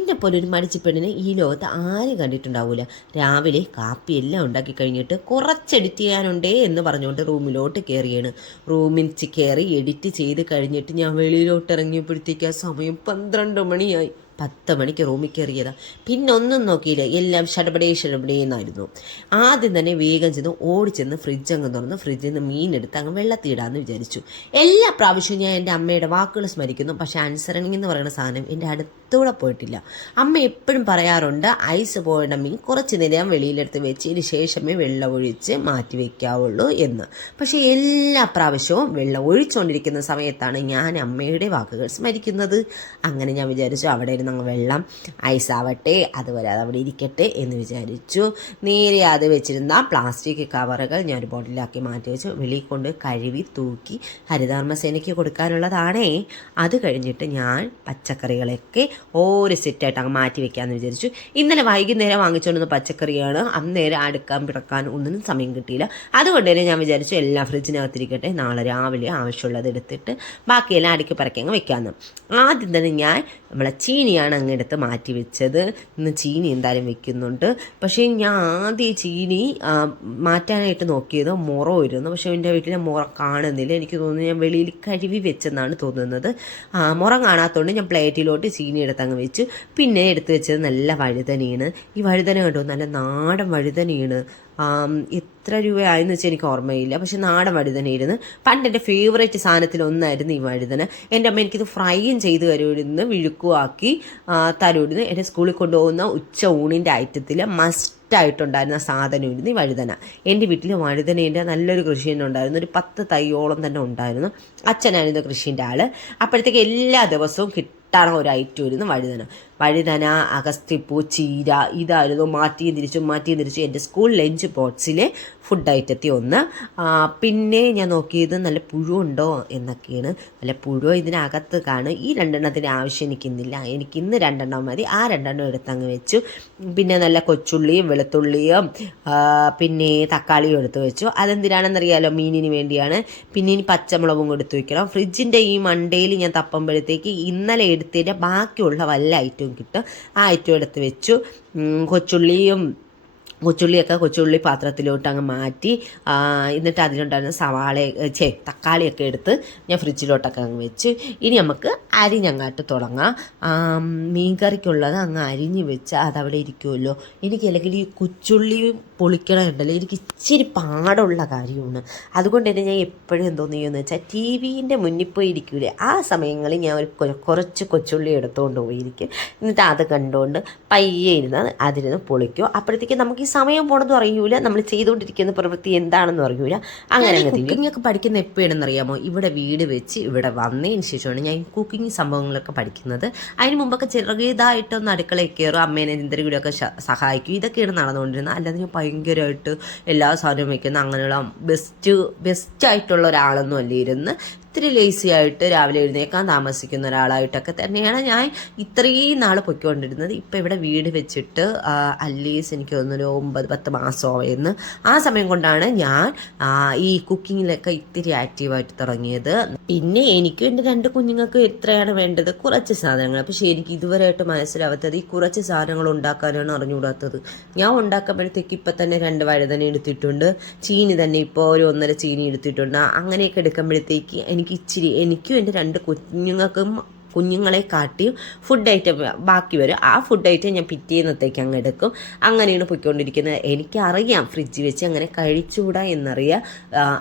എന്നെ പോലെ ഒരു മടിച്ചു പെണ്ണിനെ ഈ ലോകത്ത് ആരും കണ്ടിട്ടുണ്ടാവില്ല. രാവിലെ കാപ്പി എല്ലാം ഉണ്ടാക്കി കഴിഞ്ഞിട്ട് കുറച്ച് എഡിറ്റ് ചെയ്യാനുണ്ടേ എന്ന് പറഞ്ഞുകൊണ്ട് റൂമിലോട്ട് കയറിയാണ്. റൂമിൽ കയറി എഡിറ്റ് ചെയ്ത് കഴിഞ്ഞിട്ട് ഞാൻ വെളിയിലോട്ട് ഇറങ്ങിയപ്പോഴത്തേക്ക് ആ സമയം 12 മണിയായി. 10 മണിക്ക് റൂമിൽ കയറിയതാ. പിന്നെ ഒന്നും നോക്കിയില്ല, എല്ലാം ഷടപടേ എന്നായിരുന്നു. ആദ്യം തന്നെ വേഗം ചെന്ന് ഓടിച്ചെന്ന് ഫ്രിഡ്ജ് അങ്ങ് തുറന്ന് ഫ്രിഡ്ജിൽ നിന്ന് മീനെടുത്ത് അങ്ങ് വെള്ളത്തിയിടാമെന്ന് വിചാരിച്ചു. എല്ലാ പ്രാവശ്യവും ഞാൻ എൻ്റെ അമ്മയുടെ വാക്കുകൾ സ്മരിക്കുന്നു, പക്ഷേ അനുസരണി എന്ന് പറയുന്ന സാധനം എൻ്റെ അടുത്തൂടെ പോയിട്ടില്ല. അമ്മ എപ്പോഴും പറയാറുണ്ട്, ഐസ് പോയിട മീൻ കുറച്ച് നേരം വെളിയിലെടുത്ത് വെച്ചതിന് ശേഷമേ വെള്ളം ഒഴിച്ച് മാറ്റി വയ്ക്കാവുള്ളൂ എന്ന്. പക്ഷേ എല്ലാ പ്രാവശ്യവും വെള്ളം ഒഴിച്ചുകൊണ്ടിരിക്കുന്ന സമയത്താണ് ഞാൻ അമ്മയുടെ വാക്കുകൾ സ്മരിക്കുന്നത്. അങ്ങനെ ഞാൻ വിചാരിച്ചു അവിടെ ഇരുന്ന് വെള്ളം ഐസാവട്ടെ, അതുവരെ അതവിടെ ഇരിക്കട്ടെ എന്ന് വിചാരിച്ചു. നേരെ അത് വെച്ചിരുന്ന പ്ലാസ്റ്റിക് കവറുകൾ ഞാൻ ബോട്ടിലാക്കി മാറ്റി വെച്ച് വെളിയിൽ കൊണ്ട് കഴുകി തൂക്കി ഹരിതകർമ്മസേനയ്ക്ക് കൊടുക്കാനുള്ളതാണേ. അത് കഴിഞ്ഞിട്ട് ഞാൻ പച്ചക്കറികളൊക്കെ ഓരോ സെറ്റായിട്ട് അങ്ങ് മാറ്റി വെക്കാമെന്ന് വിചാരിച്ചു. ഇന്നലെ വൈകുന്നേരം വാങ്ങിച്ചുകൊണ്ടുവന്ന പച്ചക്കറിയാണ്. അന്നേരം അടുക്കാൻ പിടക്കാൻ ഒന്നിനും സമയം കിട്ടിയില്ല. അതുകൊണ്ട് തന്നെ ഞാൻ വിചാരിച്ചു എല്ലാം ഫ്രിഡ്ജിനകത്തിരിക്കട്ടെ, നാളെ രാവിലെ ആവശ്യമുള്ളത് എടുത്തിട്ട് ബാക്കിയെല്ലാം അടുക്കി പറക്കി അങ്ങ് വെക്കാമെന്ന്. ആദ്യം തന്നെ ഞാൻ നമ്മളെ ചീനിയാണ് അങ്ങ് എടുത്ത് മാറ്റി വെച്ചത്. ഇന്ന് ചീനി എന്തായാലും വെക്കുന്നുണ്ട്. പക്ഷേ ഞാൻ ആദ്യം ചീനി മാറ്റാനായിട്ട് നോക്കിയത് മുറമായിരുന്നു. പക്ഷേ എൻ്റെ വീട്ടിലെ മുറ കാണുന്നില്ല. എനിക്ക് തോന്നുന്നു ഞാൻ വെളിയിൽ കഴുകി വെച്ചെന്നാണ് തോന്നുന്നത്. മുറം കാണാത്തതുകൊണ്ട് ഞാൻ പ്ലേറ്റിലോട്ട് ചീനി എടുത്ത് അങ്ങ് വെച്ചു. പിന്നെ എടുത്ത് വെച്ചത് നല്ല വഴുതനയാണ്. ഈ വഴുതന കണ്ടോ, നല്ല നാടൻ വഴുതനയാണ്. എത്ര രൂപയായെന്ന് വെച്ചാൽ എനിക്ക് ഓർമ്മയില്ല. പക്ഷെ നാടൻ വഴുതനയായിരുന്നു. പണ്ട് എൻ്റെ ഫേവറേറ്റ് സാധനത്തിലൊന്നായിരുന്നു ഈ വഴുതന. എൻ്റെ അമ്മ എനിക്കിത് ഫ്രൈയും ചെയ്ത് തരുമായിരുന്നു, വിഴുക്കുമാക്കി തരുമായിരുന്നു. എൻ്റെ സ്കൂളിൽ കൊണ്ടുപോകുന്ന ഉച്ച ഊണിൻ്റെ ഐറ്റത്തിൽ മസ്റ്റായിട്ടുണ്ടായിരുന്ന സാധനമായിരുന്നു ഈ വഴുതന. എൻ്റെ വീട്ടിൽ വഴുതനേൻ്റെ നല്ലൊരു കൃഷി തന്നെ ഉണ്ടായിരുന്നു. ഒരു 10 തൈയോളം തന്നെ ഉണ്ടായിരുന്നു. അച്ഛനായിരുന്നു കൃഷീൻ്റെ ആൾ. അപ്പോഴത്തേക്ക് എല്ലാ ദിവസവും കിട്ടാണ് ഒരു ഐറ്റം വരുന്നു വഴുതന, അഗസ്തിപ്പൂ, ചീര. ഇതായിരുന്നു മാറ്റിയും തിരിച്ചും എൻ്റെ സ്കൂൾ ലഞ്ച് ബോക്സിലെ ഫുഡ് ഐറ്റത്തിൽ ഒന്ന്. പിന്നെ ഞാൻ നോക്കിയത് നല്ല പുഴുണ്ടോ എന്നൊക്കെയാണ്. നല്ല പുഴു ഇതിനകത്ത് കാണും. ഈ 2 ആവശ്യം എനിക്കിന്നില്ല, എനിക്കിന്ന് 2 മതി. ആ 2 എടുത്തങ്ങ് വെച്ചു. പിന്നെ നല്ല കൊച്ചുള്ളിയും വെളുത്തുള്ളിയും പിന്നെ തക്കാളിയും എടുത്ത് വെച്ചു. അതെന്തിനാണെന്നറിയാലോ, മീനിന് വേണ്ടിയാണ്. പിന്നെ ഇനി പച്ചമുളകും എടുത്ത് വയ്ക്കണം. ഫ്രിഡ്ജിൻ്റെ ഈ മണ്ടയിൽ ഞാൻ തപ്പുമ്പോഴത്തേക്ക് ഇന്നലെ എടുത്തതിൻ്റെ ബാക്കിയുള്ള വല്ല ഐറ്റവും കിട്ടും. ആ ഐറ്റം എടുത്ത് വെച്ചു. കൊച്ചുള്ളി പാത്രത്തിലോട്ട് അങ്ങ് മാറ്റി. എന്നിട്ട് അതിലുണ്ടായിരുന്ന തക്കാളിയൊക്കെ എടുത്ത് ഞാൻ ഫ്രിഡ്ജിലോട്ടൊക്കെ അങ്ങ് വെച്ച്. ഇനി നമുക്ക് അരിഞ്ഞങ്ങാട്ട് തുടങ്ങാം. മീൻകറിക്കുള്ളത് അങ്ങ് അരിഞ്ഞ് വെച്ച് അതവിടെ ഇരിക്കുമല്ലോ. അല്ലെങ്കിൽ ഈ കൊച്ചുള്ളി പൊളിക്കണമുണ്ടല്ലോ, എനിക്ക് ഇച്ചിരി പാടുള്ള കാര്യമാണ്. അതുകൊണ്ട് തന്നെ ഞാൻ എപ്പോഴും എന്തോന്ന് ചെയ്യുമെന്ന് വെച്ചാൽ TV-ൻ്റെ മുന്നിൽ പോയി ഇരിക്കൂലേ, ആ സമയങ്ങളിൽ ഞാൻ കുറച്ച് കൊച്ചുള്ളി എടുത്തുകൊണ്ട് പോയിരിക്കും. എന്നിട്ട് അത് കണ്ടുകൊണ്ട് പയ്യെ ഇരുന്ന് അതിരുന്ന് പൊളിക്കും. അപ്പോഴത്തേക്ക് നമുക്ക് സമയം പോണതും അറിയൂല, നമ്മൾ ചെയ്തുകൊണ്ടിരിക്കുന്ന പ്രവൃത്തി എന്താണെന്നും അറിയൂല. അങ്ങനെ കുക്കിങ്ങൊക്കെ പഠിക്കുന്ന എപ്പോഴാണെന്ന് അറിയാമോ? ഇവിടെ വീട് വെച്ച് ഇവിടെ വന്നതിന് ശേഷമാണ് ഞാൻ കുക്കിംഗ് സംഭവങ്ങളൊക്കെ പഠിക്കുന്നത്. അതിന് മുമ്പൊക്കെ ചെറുതായിട്ടൊന്ന് അടുക്കളയിൽ കയറും, അമ്മേനെ എന്തെങ്കിലുമൊക്കെ സഹായിക്കും. ഇതൊക്കെയാണ് നടന്നുകൊണ്ടിരുന്നത്. അല്ലാതെ ഞാൻ ഭയങ്കരമായിട്ട് എല്ലാ സാധനവും വയ്ക്കുന്ന അങ്ങനെയുള്ള ബെസ്റ്റായിട്ടുള്ള ഒരാളൊന്നും അല്ലായിരുന്നു. ഇത്തിരി ലേസി ആയിട്ട് രാവിലെ എഴുന്നേക്കാൻ താമസിക്കുന്ന ഒരാളായിട്ടൊക്കെ തന്നെയാണ് ഞാൻ ഇത്രയും നാൾ പൊയ്ക്കൊണ്ടിരുന്നത്. ഇപ്പം ഇവിടെ വീട് വെച്ചിട്ട് അറ്റ്ലീസ്റ്റ് എനിക്ക് തോന്നുന്നൊരു 9-10 മാസമായിരുന്നു. ആ സമയം കൊണ്ടാണ് ഞാൻ ഈ കുക്കിങ്ങിലൊക്കെ ഇത്തിരി ആക്റ്റീവായിട്ട് തുടങ്ങിയത്. പിന്നെ എനിക്കും എൻ്റെ 2 കുഞ്ഞുങ്ങൾക്കും എത്രയാണ് വേണ്ടത്, കുറച്ച് സാധനങ്ങൾ. പക്ഷേ എനിക്ക് ഇതുവരെയായിട്ട് മനസ്സിലാവാത്തത് ഈ കുറച്ച് സാധനങ്ങൾ ഉണ്ടാക്കാനാണ് അറിഞ്ഞുകൂടാത്തത്. ഞാൻ ഉണ്ടാക്കുമ്പോഴത്തേക്ക് ഇപ്പം തന്നെ 2 വഴുതന എടുത്തിട്ടുണ്ട്, ചീനി തന്നെ ഇപ്പോൾ ഒരു 1.5 ചീനി എടുത്തിട്ടുണ്ട്. അങ്ങനെയൊക്കെ എടുക്കുമ്പോഴത്തേക്ക് എനിക്കും എൻ്റെ 2 കുഞ്ഞുങ്ങളെ കാട്ടിയും ഫുഡ് ഐറ്റം ബാക്കി വരും. ആ ഫുഡ് ഐറ്റം ഞാൻ പിറ്റേന്നത്തേക്ക് അങ്ങ് എടുക്കും. അങ്ങനെയാണ് പൊയ്ക്കൊണ്ടിരിക്കുന്നത്. എനിക്കറിയാം ഫ്രിഡ്ജ് വെച്ച് അങ്ങനെ കഴിച്ചുകൂടാ എന്നറിയാം.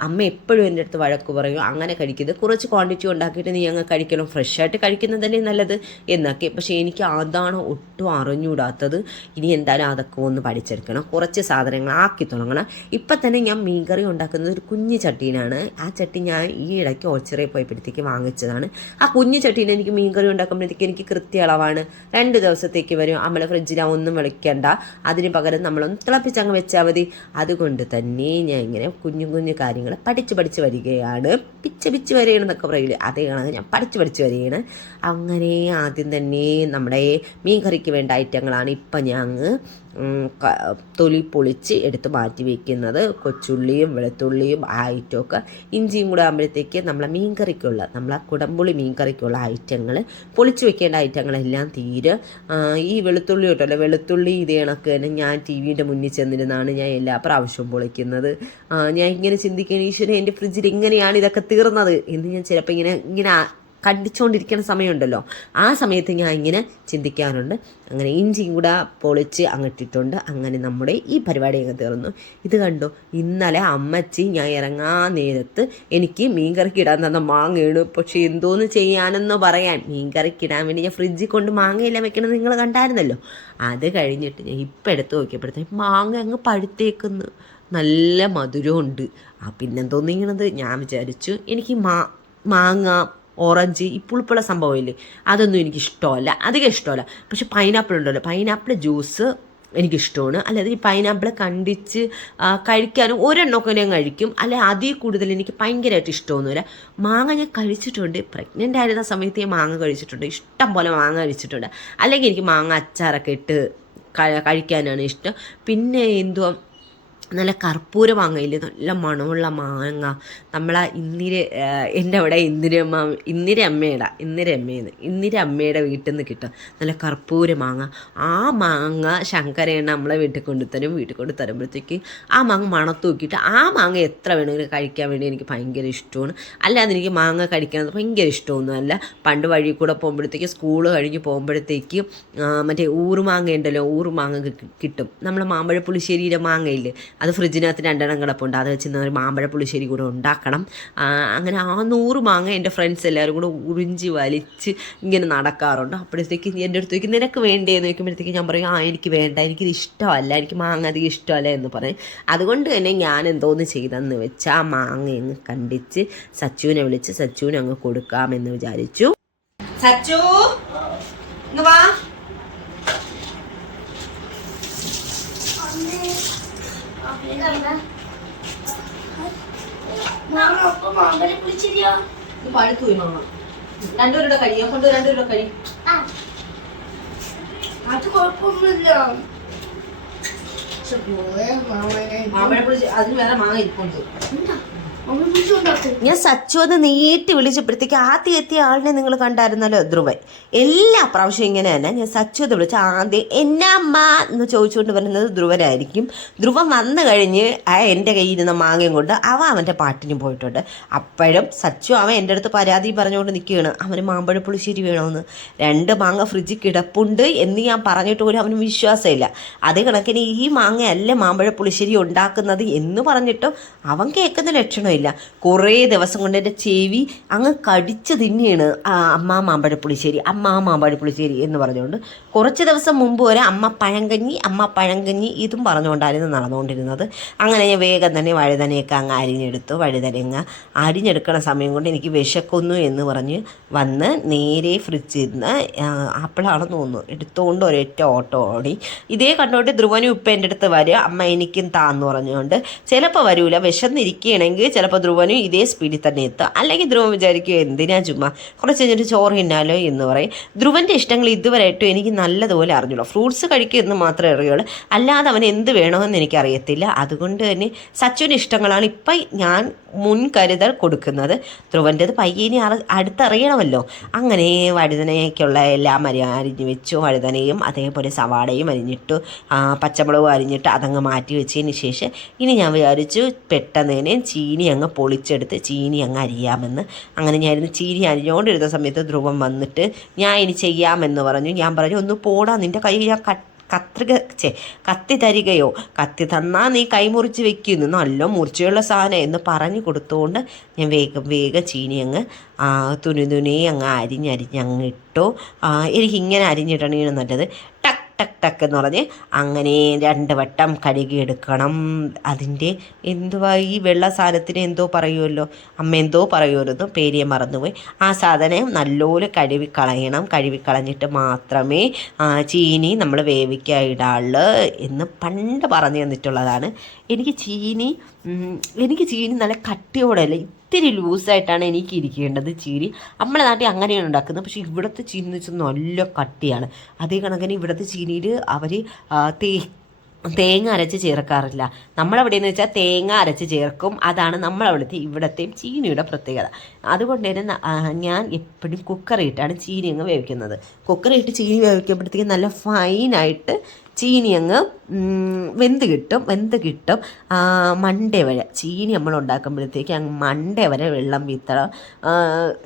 അമ്മ എപ്പോഴും എൻ്റെ അടുത്ത് വഴക്ക് പറയും, അങ്ങനെ കഴിക്കുന്നത് കുറച്ച് ക്വാണ്ടിറ്റി ഉണ്ടാക്കിയിട്ട് നീ അങ്ങ് കഴിക്കണം, ഫ്രഷായിട്ട് കഴിക്കുന്നതല്ലേ നല്ലത് എന്നൊക്കെ. പക്ഷേ എനിക്ക് അതാണ് ഒട്ടും അറിഞ്ഞുകൂടാത്തത്. ഇനി എന്തായാലും അതൊക്കെ ഒന്ന് പഠിച്ചെടുക്കണം, കുറച്ച് സാധനങ്ങൾ ആക്കി തുടങ്ങണം. ഇപ്പം തന്നെ ഞാൻ മീൻകറി ഉണ്ടാക്കുന്നത് ഒരു കുഞ്ഞു ചട്ടീനാണ്. ആ ചട്ടി ഞാൻ ഈ ഇടയ്ക്ക് ഓച്ചിറയിൽ പോയപ്പോഴത്തേക്ക് വാങ്ങിച്ചതാണ്. ആ കുഞ്ഞു ചട്ടീനെ എനിക്ക് മീൻകറി ഉണ്ടാക്കുമ്പോഴത്തേക്ക് എനിക്ക് കൃത്യ അളവാണ്. 2 ദിവസത്തേക്ക് വരും. നമ്മൾ ഫ്രിഡ്ജിൽ ഒന്നും വെളിക്കണ്ട, അതിന് പകരം നമ്മളൊന്ന് തിളപ്പിച്ചങ്ങ് വെച്ചാൽ മതി. അതുകൊണ്ട് തന്നെ ഞാൻ ഇങ്ങനെ കുഞ്ഞു കാര്യങ്ങൾ പഠിച്ച് വരികയാണ്. പിച്ച് വരികയാണെന്നൊക്കെ പറയില്ലേ, അതേ കണക്ക് ഞാൻ പഠിച്ച് വരികയാണ്. അങ്ങനെ ആദ്യം തന്നെ നമ്മുടെ മീൻ കറിക്ക് വേണ്ട ഐറ്റങ്ങളാണ് ഇപ്പം ഞാൻ തൊലി പൊളിച്ച് എടുത്ത് മാറ്റി വയ്ക്കുന്നത്. കൊച്ചുള്ളിയും വെളുത്തുള്ളിയും ആയിട്ടൊക്കെ ഇഞ്ചിയും കൂടെ ആകുമ്പോഴത്തേക്ക് നമ്മളെ കുടംപുളി മീൻകറിക്കുള്ള ഐറ്റങ്ങൾ പൊളിച്ച് വെക്കേണ്ട ഐറ്റങ്ങളെല്ലാം തീരെ. ഈ വെളുത്തുള്ളി കേട്ടല്ലോ, വെളുത്തുള്ളി ഇതേ കണക്ക് തന്നെ ഞാൻ ടി-വിൻ്റെ മുന്നിൽ ചെന്നിരുന്നാണ് ഞാൻ എല്ലാ പ്രാവശ്യവും പൊളിക്കുന്നത്. ഞാൻ ഇങ്ങനെ ചിന്തിക്കുകയാണ്, ഈശ്വരൻ എൻ്റെ ഫ്രിഡ്ജിൽ എങ്ങനെയാണ് ഇതൊക്കെ തീർന്നത് എന്ന് ഞാൻ ചിലപ്പോൾ ഇങ്ങനെ കണ്ടിച്ചുകൊണ്ടിരിക്കുന്ന സമയമുണ്ടല്ലോ, ആ സമയത്ത് ഞാൻ ഇങ്ങനെ ചിന്തിക്കാറുണ്ട്. അങ്ങനെ ഇഞ്ചിയും കൂടെ പൊളിച്ച് അങ്ങിട്ടിട്ടുണ്ട്. അങ്ങനെ നമ്മുടെ ഈ പരിപാടി അങ്ങ് തീർന്നു. ഇത് കണ്ടോ, ഇന്നലെ അമ്മച്ചി ഞാൻ ഇറങ്ങാൻ നേരത്ത് എനിക്ക് മീൻകറിക്കിടാൻ തന്ന മാങ്ങയാണ്. പക്ഷേ എന്തോന്ന് ചെയ്യാനെന്ന് പറയാൻ, മീൻകറിക്കിടാൻ വേണ്ടി ഞാൻ ഫ്രിഡ്ജിൽ കൊണ്ട് മാങ്ങയെല്ലാം വെക്കണത് നിങ്ങൾ കണ്ടായിരുന്നല്ലോ. അത് കഴിഞ്ഞിട്ട് ഞാൻ ഇപ്പം എടുത്ത് നോക്കിയപ്പോഴത്തേക്ക് മാങ്ങ അങ്ങ് പഴുത്തേക്കുന്നു, നല്ല മധുരമുണ്ട്. പിന്നെന്തോന്ന് ചെയ്യണത്, ഞാൻ വിചാരിച്ചു എനിക്ക് മാങ്ങ ഓറഞ്ച് ഈ പുളിപ്പുള്ള സംഭവമില്ലേ, അതൊന്നും എനിക്കിഷ്ടമല്ല, അധികം ഇഷ്ടമല്ല. പക്ഷെ പൈനാപ്പിൾ ഉണ്ടല്ലോ, പൈനാപ്പിൾ ജ്യൂസ് എനിക്കിഷ്ടമാണ്. അല്ലാതെ ഈ പൈനാപ്പിൾ കണ്ടിച്ച് കഴിക്കാനും ഒരെണ്ണമൊക്കെ ഞാൻ കഴിക്കും, അല്ലെ അതിൽ കൂടുതൽ എനിക്ക് ഭയങ്കരമായിട്ട് ഇഷ്ടമൊന്നുമില്ല. മാങ്ങ ഞാൻ കഴിച്ചിട്ടുണ്ട്, പ്രഗ്നൻ്റ് ആയിരുന്ന സമയത്ത് ഞാൻ മാങ്ങ കഴിച്ചിട്ടുണ്ട്, ഇഷ്ടം പോലെ മാങ്ങ കഴിച്ചിട്ടുണ്ട്. അല്ലെങ്കിൽ എനിക്ക് മാങ്ങ അച്ചാറൊക്കെ ഇട്ട് കഴിക്കാനാണ് ഇഷ്ടം. പിന്നെ എന്തുവാ, നല്ല കർപ്പൂര മാങ്ങയില്ലേ, നല്ല മണമുള്ള മാങ്ങ. നമ്മളെ എൻ്റെ അവിടെ ഇന്ദിര അമ്മയുടെ വീട്ടിൽ നിന്ന് കിട്ടും നല്ല കർപ്പൂര മാങ്ങ. ആ മാങ്ങ ശങ്കരേണ്ണ നമ്മളെ വീട്ടിൽ കൊണ്ട് തരുമ്പോഴത്തേക്ക് ആ മാങ്ങ മണത്ത് നോക്കിയിട്ട് ആ മാങ്ങ എത്ര വേണമെങ്കിലും കഴിക്കാൻ വേണ്ടി എനിക്ക് ഭയങ്കര ഇഷ്ടമാണ്. അല്ലാതെ എനിക്ക് മാങ്ങ കഴിക്കുന്നത് ഭയങ്കര ഇഷ്ടമൊന്നുമല്ല. പണ്ട് വഴി കൂടെ പോകുമ്പോഴത്തേക്ക്, സ്കൂള് കഴിഞ്ഞ് പോകുമ്പോഴത്തേക്ക് മറ്റേ ഊറുമാങ്ങ ഉണ്ടല്ലോ, ഊറുമാങ്ങ കിട്ടും. നമ്മൾ മാമ്പഴ പുളിശ്ശേരിയിലെ മാങ്ങയില്ലേ, അത് ഫ്രിഡ്ജിനകത്ത് 2 എണ്ണം കിടപ്പുണ്ട്. അത് വെച്ച് ഒരു മാമ്പഴ പുളിശ്ശേരി കൂടെ ഉണ്ടാക്കണം. അങ്ങനെ ആ 100 മാങ്ങ എൻ്റെ ഫ്രണ്ട്സ് എല്ലാവരും കൂടെ ഉറിഞ്ചി വലിച്ച് ഇങ്ങനെ നടക്കാറുണ്ട്. അപ്പോഴത്തേക്ക് എൻ്റെ അടുത്തേക്ക് നിനക്ക് വേണ്ടേന്ന് ചോദിക്കുമ്പോഴത്തേക്ക് ഞാൻ പറയും, എനിക്ക് വേണ്ട, എനിക്കിത് ഇഷ്ടമല്ല, എനിക്ക് മാങ്ങ അധികം ഇഷ്ടമല്ല എന്ന് പറയും. അതുകൊണ്ട് തന്നെ ഞാൻ എന്തോന്ന് ചെയ്തെന്ന് വെച്ചാൽ ആ മാങ്ങ അങ്ങ് കണ്ടിച്ച് സച്ചുവിനെ വിളിച്ച് സച്ചുവിനെ അങ്ങ് കൊടുക്കാമെന്ന് വിചാരിച്ചു. സച്ചു വാ. പഴുത്തുപോയി മാങ്ങ, 2 രൂപ കഴിയാ കൊണ്ട് 2 രൂപ കഴി. അത് കുഴപ്പമൊന്നുമില്ല. മാമ്പഴപ്പുളിശ്ശേരി അതിന് വേറെ മാങ്ങ ഇരിപ്പുണ്ട്. ഞാൻ സച്ചു എന്ന് നീട്ടി വിളിച്ചപ്പോഴത്തേക്ക് ആദ്യം എത്തിയ ആളിനെ നിങ്ങൾ കണ്ടായിരുന്നല്ലോ, ധ്രുവൻ. എല്ലാ പ്രാവശ്യം ഇങ്ങനെ തന്നെ ഞാൻ സച്ചു എന്ന് വിളിച്ച ആദ്യം എന്നാ അമ്മ എന്ന് ചോദിച്ചുകൊണ്ട് വരുന്നത് ധ്രുവനായിരിക്കും. ധ്രുവൻ വന്നു കഴിഞ്ഞ് എൻ്റെ കയ്യിരുന്ന മാങ്ങയും കൊണ്ട് അവൻ്റെ പാട്ടിന് പോയിട്ടുണ്ട്. അപ്പോഴും സച്ചു എൻ്റെ അടുത്ത് പരാതി പറഞ്ഞുകൊണ്ട് നിൽക്കുകയാണ്, അവന് മാമ്പഴപ്പുളിശ്ശേരി വേണമെന്ന്. 2 മാങ്ങ ഫ്രിഡ്ജിൽ കിടപ്പുണ്ട് എന്ന് ഞാൻ പറഞ്ഞിട്ട് പോലും അവന് വിശ്വാസമില്ല. അതേ കണക്കിന് ഈ മാങ്ങയല്ല മാമ്പഴപ്പുളിശ്ശേരി ഉണ്ടാക്കുന്നത് എന്ന് പറഞ്ഞിട്ടും അവൻ കേൾക്കുന്ന ലക്ഷണമില്ല. കുറേ ദിവസം കൊണ്ട് എൻ്റെ ചെവി അങ്ങ് കടിച്ച് തിന്നെയാണ് അമ്മ മാമ്പഴപ്പുളിശ്ശേരി എന്ന് പറഞ്ഞുകൊണ്ട്. കുറച്ച് ദിവസം മുമ്പ് വരെ അമ്മ പഴങ്കഞ്ഞി ഇതും പറഞ്ഞുകൊണ്ടായിരുന്നു നടന്നുകൊണ്ടിരുന്നത്. അങ്ങനെ ഞാൻ വേഗം തന്നെ വഴുതനയൊക്കെ അങ്ങ് അരിഞ്ഞെടുത്തു. വഴുതനങ്ങ അരിഞ്ഞെടുക്കണ സമയം കൊണ്ട് എനിക്ക് വിശക്കുന്നു എന്ന് പറഞ്ഞ് വന്ന് നേരെ ഫ്രിഡ്ജിൽ നിന്ന് ആപ്പിളാണെന്ന് തോന്നുന്നു എടുത്തുകൊണ്ട് ഒരൊറ്റ ഓട്ടോ ഓടി. ഇതേ കണ്ടുകൊണ്ട് ധ്രുവനും ഉപ്പ എൻ്റെ അടുത്ത് വരിക, അമ്മ എനിക്കും താന്ന് പറഞ്ഞുകൊണ്ട്. ചിലപ്പോൾ വരൂല, വിശന്നിരിക്കുകയാണെങ്കിൽ ചിലപ്പോൾ ധ്രുവനും ഇതേ സ്പീഡിൽ തന്നെ എത്തുക. അല്ലെങ്കിൽ ധ്രുവൻ വിചാരിക്കും എന്തിനാ ചുമ്മാ കുറച്ച് കഴിഞ്ഞിട്ട് ചോറ് തിന്നാലോ എന്ന് പറയും. ധ്രുവൻ്റെ ഇഷ്ടങ്ങൾ ഇതുവരെയായിട്ടും എനിക്ക് നല്ലതുപോലെ അറിഞ്ഞുള്ളൂ. ഫ്രൂട്ട്സ് കഴിക്കും എന്ന് മാത്രമേ അറിയുള്ളൂ, അല്ലാതെ അവൻ എന്ത് വേണമെന്ന് എനിക്കറിയത്തില്ല. അതുകൊണ്ട് തന്നെ സച്ചുവിൻ്റെ ഇഷ്ടങ്ങളാണ് ഇപ്പം ഞാൻ മുൻകരുതൽ കൊടുക്കുന്നത്. ധ്രുവൻ്റെത് പയ്യനെ അടുത്തറിയണമല്ലോ. അങ്ങനെ വഴുതനയ്ക്കുള്ള എല്ലാം അരിഞ്ഞ് വെച്ചു. വഴുതനയും അതേപോലെ സവാളയും അരിഞ്ഞിട്ടു, പച്ചമുളകും അരിഞ്ഞിട്ട് അതങ്ങ് മാറ്റി വെച്ചതിന് ശേഷം ഇനി ഞാൻ വിചാരിച്ചു പെട്ടെന്ന് തന്നെ ചീനി അങ്ങ് പൊളിച്ചെടുത്ത് ചീനി അങ്ങ് അരിയാമെന്ന്. അങ്ങനെ ഞാനിന്ന് ചീനി അരിഞ്ഞുകൊണ്ടിരുന്ന സമയത്ത് ധ്രുവൻ വന്നിട്ട് ഞാൻ ഇനി ചെയ്യാമെന്ന് പറഞ്ഞു. ഞാൻ പറഞ്ഞു, ഒന്ന് പോടാ, നിൻ്റെ കൈ ഞാൻ കത്തി തരികയോ, കത്തി തന്നാൽ നീ കൈ മുറിച്ച് വെക്കുന്നു, നല്ല മുറിച്ചുള്ള സാധനം എന്ന് പറഞ്ഞു കൊടുത്തുകൊണ്ട് ഞാൻ വേഗം ചീനി അങ്ങ് തുണി അങ്ങ് അരിഞ്ഞങ്ങ് ഇട്ടു. എനിക്കിങ്ങനെ അരിഞ്ഞിടണേണ് നല്ലത്. ടക്ക് എന്ന് പറഞ്ഞ് അങ്ങനെ 2 വട്ടം കഴുകിയെടുക്കണം. അതിൻ്റെ എന്തുവാ ഈ വെള്ള സാധനത്തിന് എന്തോ പറയുമല്ലോ, അമ്മ എന്തോ പറയുമല്ലോ, പേര് മറന്നുപോയി. ആ സാധനം നല്ലപോലെ കഴുകിക്കളഞ്ഞിട്ട് മാത്രമേ ചീനി നമ്മൾ വേവിക്കാൻ ഇടാള് എന്ന് പണ്ട് പറഞ്ഞു തന്നിട്ടുള്ളതാണ്. എനിക്ക് ചീനി നല്ല കട്ടിയോടെയല്ല, ഇത്തിരി ലൂസായിട്ടാണ് എനിക്ക് ഇരിക്കേണ്ടത് ചീനി. നമ്മളെ നാട്ടിൽ അങ്ങനെയാണ് ഉണ്ടാക്കുന്നത്. പക്ഷേ ഇവിടുത്തെ ചീനി എന്ന് വെച്ചാൽ നല്ല കട്ടിയാണ്. അതേ കണക്കിന് ഇവിടുത്തെ ചീനിയിൽ അവർ തേങ്ങ അരച്ച് ചേർക്കാറില്ല. നമ്മളെവിടെയെന്ന് വെച്ചാൽ തേങ്ങ അരച്ച് ചേർക്കും. അതാണ് ഇവിടത്തെയും ചീനിയുടെ പ്രത്യേകത. അതുകൊണ്ട് തന്നെ ഞാൻ എപ്പോഴും കുക്കറിയിട്ടാണ് ചീനി അങ്ങ് വേവിക്കുന്നത്. കുക്കറിയിട്ട് ചീനി വേവിക്കുമ്പോഴത്തേക്കും നല്ല ഫൈനായിട്ട് ചീനി അങ്ങ് വെന്ത് കിട്ടും. മണ്ടേ വരെ ചീനി നമ്മൾ ഉണ്ടാക്കുമ്പോഴത്തേക്ക് അങ്ങ് മണ്ടേ വരെ വെള്ളം വീത്തണം.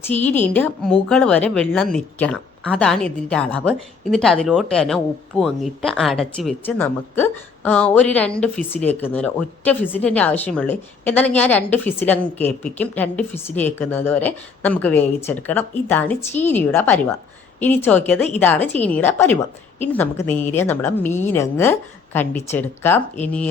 ചീനീൻ്റെ മുകൾ വരെ വെള്ളം നിൽക്കണം. അതാണ് ഇതിൻ്റെ അളവ്. എന്നിട്ട് അതിലോട്ട് തന്നെ ഉപ്പും അങ്ങിട്ട് അടച്ച് വെച്ച് നമുക്ക് ഒരു 2 ഫിസിൽ കേൾക്കുന്നത് വരെ, ഒറ്റ ഫിസിലിൻ്റെ ആവശ്യമുള്ളൂ. എന്നാലും ഞാൻ 2 ഫിസിൽ അങ്ങ് കേൾപ്പിക്കും. 2 ഫിസിൽ കേൾക്കുന്നത് വരെ നമുക്ക് വേവിച്ചെടുക്കണം. ഇതാണ് ചീനിയുടെ പരുവം. ഇനി ചോദിക്കത് ഇതാണ് ചീനിയുടെ പരുവം. ഇനി നമുക്ക് നേരെ നമ്മളെ മീനങ്ങ് കണ്ടിച്ചെടുക്കാം. ഇനി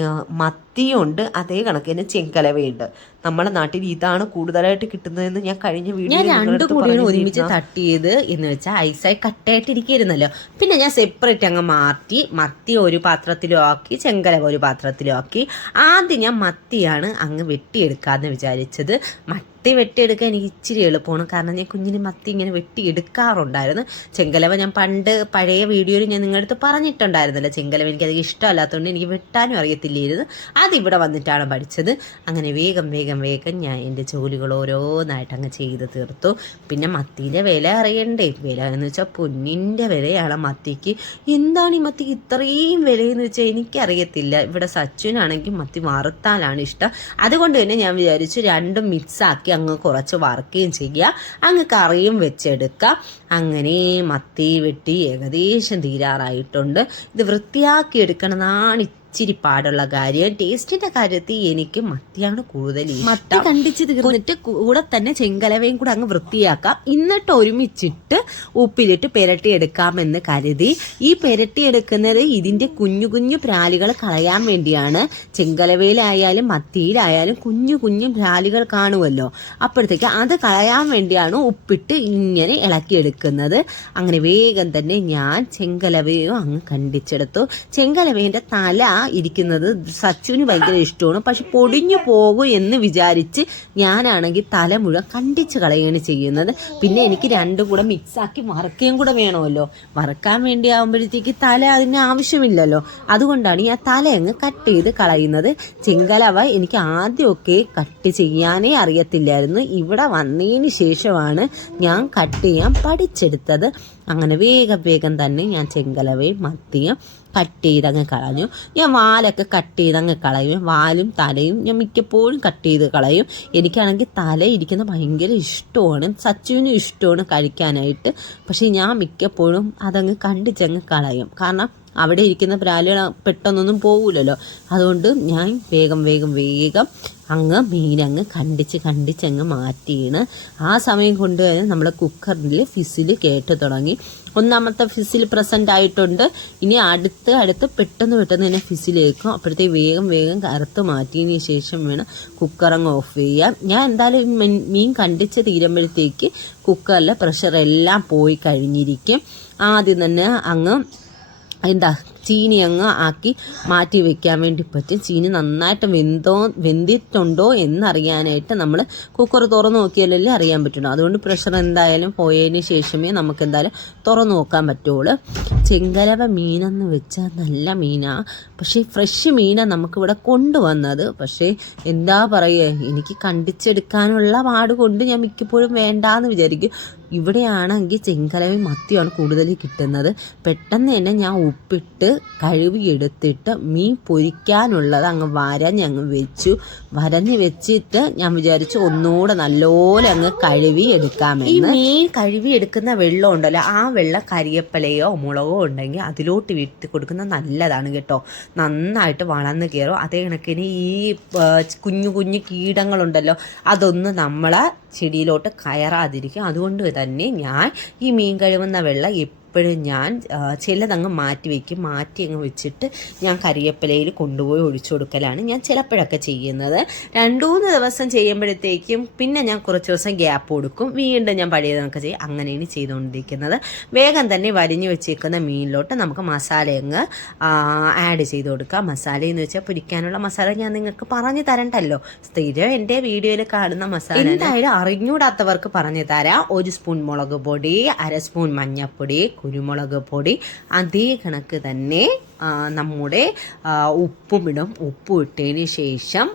മത്തിയുണ്ട്, അതേ കണക്കിന് ചെങ്കലവയുണ്ട്. നമ്മുടെ നാട്ടിൽ ഇതാണ് കൂടുതലായിട്ട് കിട്ടുന്നതെന്ന് ഞാൻ കഴിഞ്ഞ വീഡിയോ രണ്ടും കൂടിയാണ് ഒരുമിച്ച് തട്ടിയത് എന്ന് വെച്ചാൽ ഐസായി കട്ടയായിട്ട് ഇരിക്കുന്നില്ലല്ലോ. പിന്നെ ഞാൻ സെപ്പറേറ്റ് അങ്ങ് മാറ്റി മത്തി ഒരു പാത്രത്തിലും ആക്കി, ചെങ്കലവ ഒരു പാത്രത്തിലും ആക്കി. ആദ്യം ഞാൻ മത്തിയാണ് അങ്ങ് വെട്ടിയെടുക്കാമെന്ന് വിചാരിച്ചത്. മത്തി വെട്ടിയെടുക്കാൻ എനിക്ക് ഇച്ചിരി എളുപ്പമാണ്, കാരണം ഞാൻ കുഞ്ഞിന് മത്തി ഇങ്ങനെ വെട്ടിയെടുക്കാറുണ്ടായിരുന്നു. ചെങ്കലവ ഞാൻ പണ്ട് പഴയ വീഡിയോയിൽ ഞാൻ നിങ്ങളുടെ അടുത്ത് പറഞ്ഞിട്ടുണ്ടായിരുന്നല്ലോ. ചെങ്കലവ എനിക്കത് ഇഷ്ടമല്ലാത്തതുകൊണ്ട് എനിക്ക് വെട്ടാനും അറിയത്തില്ലായിരുന്നു. അതിവിടെ വന്നിട്ടാണ് പഠിച്ചത്. അങ്ങനെ വേഗം ഞാൻ എൻ്റെ ജോലികൾ ഓരോന്നായിട്ട് അങ്ങ് ചെയ്ത് തീർത്തു. പിന്നെ മത്തിൻ്റെ വില അറിയണ്ടേ. വില എന്ന് വെച്ചാൽ പൊന്നിൻ്റെ വിലയാണ് മത്തിക്ക്. എന്താണ് ഈ മത്തിക്ക് ഇത്രയും വിലയെന്ന് വെച്ചാൽ എനിക്കറിയത്തില്ല. ഇവിടെ സച്ചുവിനാണെങ്കിൽ മത്തി വറുത്താലാണ് ഇഷ്ടം. അതുകൊണ്ട് തന്നെ ഞാൻ വിചാരിച്ചു രണ്ടും മിക്സാക്കി അങ്ങ് കുറച്ച് വറുക്കുകയും ചെയ്യുക, അങ്ങ് കറിയും വെച്ചെടുക്കുക. അങ്ങനെ മത്തി വെട്ടി ഏകദേശം തീരാറായിട്ടുണ്ട്. ഇത് വൃത്തിയാക്കി എടുക്കണമെന്നാണ് ഇച്ചിരി പാടുള്ള കാര്യം. ടേസ്റ്റിന്റെ കാര്യത്തിൽ എനിക്ക് മത്തിയാണ് കൂടുതൽ ഇഷ്ടം. മത്തി കണ്ടിച്ച് തീർന്നിട്ട് കൂടെ തന്നെ ചെങ്കലവയും കൂടെ അങ്ങ് വൃത്തിയാക്കാം. എന്നിട്ട് ഒരുമിച്ചിട്ട് ഉപ്പിലിട്ട് പുരട്ടിയെടുക്കാമെന്ന് കരുതി. ഈ പുരട്ടിയെടുക്കുന്നത് ഇതിന്റെ കുഞ്ഞു കുഞ്ഞു പ്രാലികൾ കളയാൻ വേണ്ടിയാണ്. ചെങ്കലവയിലായാലും മത്തിയിലായാലും കുഞ്ഞു കുഞ്ഞു പ്രാലികൾ കാണുമല്ലോ, അപ്പോഴത്തേക്ക് അത് കളയാൻ വേണ്ടിയാണ് ഉപ്പിട്ട് ഇങ്ങനെ ഇളക്കിയെടുക്കുന്നത്. അങ്ങനെ വേഗം തന്നെ ഞാൻ ചെങ്കലവയും അങ്ങ് കണ്ടിച്ചെടുത്തു. ചെങ്കലവേന്റെ തല ഇരിക്കുന്നത് സച്ചുവിന് ഭയങ്കര ഇഷ്ടമാണ്. പക്ഷെ പൊടിഞ്ഞു പോകും എന്ന് വിചാരിച്ച് ഞാനാണെങ്കിൽ തല മുഴുവൻ കണ്ടിച്ച് കളയുകയാണ് ചെയ്യുന്നത്. പിന്നെ എനിക്ക് രണ്ടും കൂടെ മിക്സാക്കി വറക്കുകയും കൂടെ വേണമല്ലോ. വറക്കാൻ വേണ്ടി ആകുമ്പോഴത്തേക്ക് തല അതിന് ആവശ്യമില്ലല്ലോ. അതുകൊണ്ടാണ് ഞാൻ തല അങ്ങ് കട്ട് ചെയ്ത് കളയുന്നത്. ചെങ്കലവ എനിക്ക് ആദ്യമൊക്കെ കട്ട് ചെയ്യാനേ അറിയത്തില്ലായിരുന്നു. ഇവിടെ വന്നതിന് ശേഷമാണ് ഞാൻ കട്ട് ചെയ്യാൻ പഠിച്ചെടുത്തത്. അങ്ങനെ വേഗം തന്നെ ഞാൻ ചെങ്കലവയും മത്തിയും കട്ട് ചെയ്തങ്ങ് കളഞ്ഞു. ഞാൻ വാലൊക്കെ കട്ട് ചെയ്തങ്ങ് കളയും. വാലും തലയും ഞാൻ മിക്കപ്പോഴും കട്ട് ചെയ്ത് കളയും. എനിക്കാണെങ്കിൽ തല ഇരിക്കുന്ന ഭയങ്കര ഇഷ്ടമാണ്, സച്ചുവിനും ഇഷ്ടമാണ് കഴിക്കാനായിട്ട്. പക്ഷേ ഞാൻ മിക്കപ്പോഴും അതങ്ങ് കണ്ടിച്ചങ്ങ് കളയും. കാരണം അവിടെ ഇരിക്കുന്ന പ്രാലുകൾ പെട്ടെന്നൊന്നും പോകില്ലല്ലോ. അതുകൊണ്ട് ഞാൻ വേഗം അങ്ങ് മീനങ്ങ് കണ്ടിച്ചങ്ങ് മാറ്റിയാണ്. ആ സമയം കൊണ്ട് തന്നെ നമ്മൾ കുക്കറിൽ ഫിസിൽ കേട്ട് തുടങ്ങി. ഒന്നാമത്തെ ഫിസിൽ പ്രസൻ്റ് ആയിട്ടുണ്ട്. ഇനി അടുത്ത് പെട്ടെന്ന് തന്നെ ഫിസിലേക്കും. അപ്പോഴത്തേക്ക് വേഗം കറുത്ത് മാറ്റിയതിന് ശേഷം വേണം കുക്കറങ്ങ് ഓഫ് ചെയ്യാൻ. ഞാൻ എന്തായാലും മീൻ കണ്ടിച്ച് തീരുമ്പോഴത്തേക്ക് കുക്കറിലെ പ്രഷർ എല്ലാം പോയി കഴിഞ്ഞിരിക്കും. ആദ്യം തന്നെ അങ്ങ് ചീനി അങ്ങ് ആക്കി മാറ്റി വെക്കാൻ വേണ്ടി പറ്റും. ചീനി നന്നായിട്ട് വെന്തിട്ടുണ്ടോ എന്നറിയാനായിട്ട് നമ്മൾ കുക്കർ തുറന്നു നോക്കിയാലല്ലേ അറിയാൻ പറ്റുള്ളൂ. അതുകൊണ്ട് പ്രഷർ എന്തായാലും പോയതിന് ശേഷമേ നമുക്ക് എന്തായാലും തുറന്നു നോക്കാൻ പറ്റുള്ളൂ. ചെങ്കലവ മീനെന്ന് വെച്ചാൽ നല്ല മീനാണ്. പക്ഷേ ഫ്രഷ് മീനാണ് നമുക്കിവിടെ കൊണ്ടുവന്നത്. പക്ഷേ എന്താ പറയുക, എനിക്ക് കണ്ടിച്ചെടുക്കാനുള്ള പാട് കൊണ്ട് ഞാൻ മിക്കപ്പോഴും വേണ്ടാന്ന് വിചാരിക്കും. ഇവിടെയാണെങ്കിൽ ചെങ്കലവയും മത്തിയാണ് കൂടുതൽ കിട്ടുന്നത്. പെട്ടെന്ന് തന്നെ ഞാൻ ഉപ്പിട്ട് കഴുകി എടുത്തിട്ട് മീൻ പൊരിക്കാനുള്ളത് അങ്ങ് വരഞ്ഞ് വെച്ചിട്ട് ഞാൻ വിചാരിച്ചു ഒന്നുകൂടെ നല്ലപോലെ അങ്ങ് കഴുകി എടുക്കാമെന്ന്. ഈ മീൻ കഴുകി എടുക്കുന്ന വെള്ളം ഉണ്ടല്ലോ, ആ വെള്ളം കരിയപ്പലയോ മുളകോ ഉണ്ടെങ്കിൽ അതിലോട്ട് വീട്ടി കൊടുക്കുന്നത് നല്ലതാണ് കേട്ടോ. നന്നായിട്ട് വളർന്ന് കയറും. അതേ കണക്കിന് ഈ കുഞ്ഞു കീടങ്ങളുണ്ടല്ലോ, അതൊന്നും നമ്മളെ ചെടിയിലോട്ട് കയറാതിരിക്കും. അതുകൊണ്ട് തന്നെ ഞാൻ ഈ മീൻ കഴുകുന്ന വെള്ളം എപ്പോഴും ഞാൻ ചിലതങ്ങ് മാറ്റി അങ്ങ് വെച്ചിട്ട് ഞാൻ കരിയപ്പലയിൽ കൊണ്ടുപോയി ഒഴിച്ചു കൊടുക്കലാണ് ഞാൻ ചിലപ്പോഴൊക്കെ ചെയ്യുന്നത്. 2-3 ദിവസം ചെയ്യുമ്പോഴത്തേക്കും പിന്നെ ഞാൻ കുറച്ച് ദിവസം ഗ്യാപ്പ് കൊടുക്കും. വീണ്ടും ഞാൻ പഴയതൊക്കെ ചെയ്യും. അങ്ങനെയാണ് ചെയ്തുകൊണ്ടിരിക്കുന്നത്. വേഗം തന്നെ വരിഞ്ഞു വെച്ചേക്കുന്ന മീനിലോട്ട് നമുക്ക് മസാലയങ്ങ് ആഡ് ചെയ്ത് കൊടുക്കാം. മസാല എന്ന് വെച്ചാൽ പൊരിക്കാനുള്ള മസാല ഞാൻ നിങ്ങൾക്ക് പറഞ്ഞു തരണ്ടല്ലോ. സ്ഥിരം എൻ്റെ വീഡിയോയിൽ കാണുന്ന മസാല എന്തായാലും അറിഞ്ഞൂടാത്തവർക്ക് പറഞ്ഞു തരാം. 1 സ്പൂൺ മുളക് പൊടി, 1/2 സ്പൂൺ മഞ്ഞൾപ്പൊടി, കുരുമുളക് പൊടി, അതേ കണക്ക് തന്നെ നമ്മുടെ ഉപ്പും ഇടും. ഉപ്പും ഇട്ടതിന് ശേഷം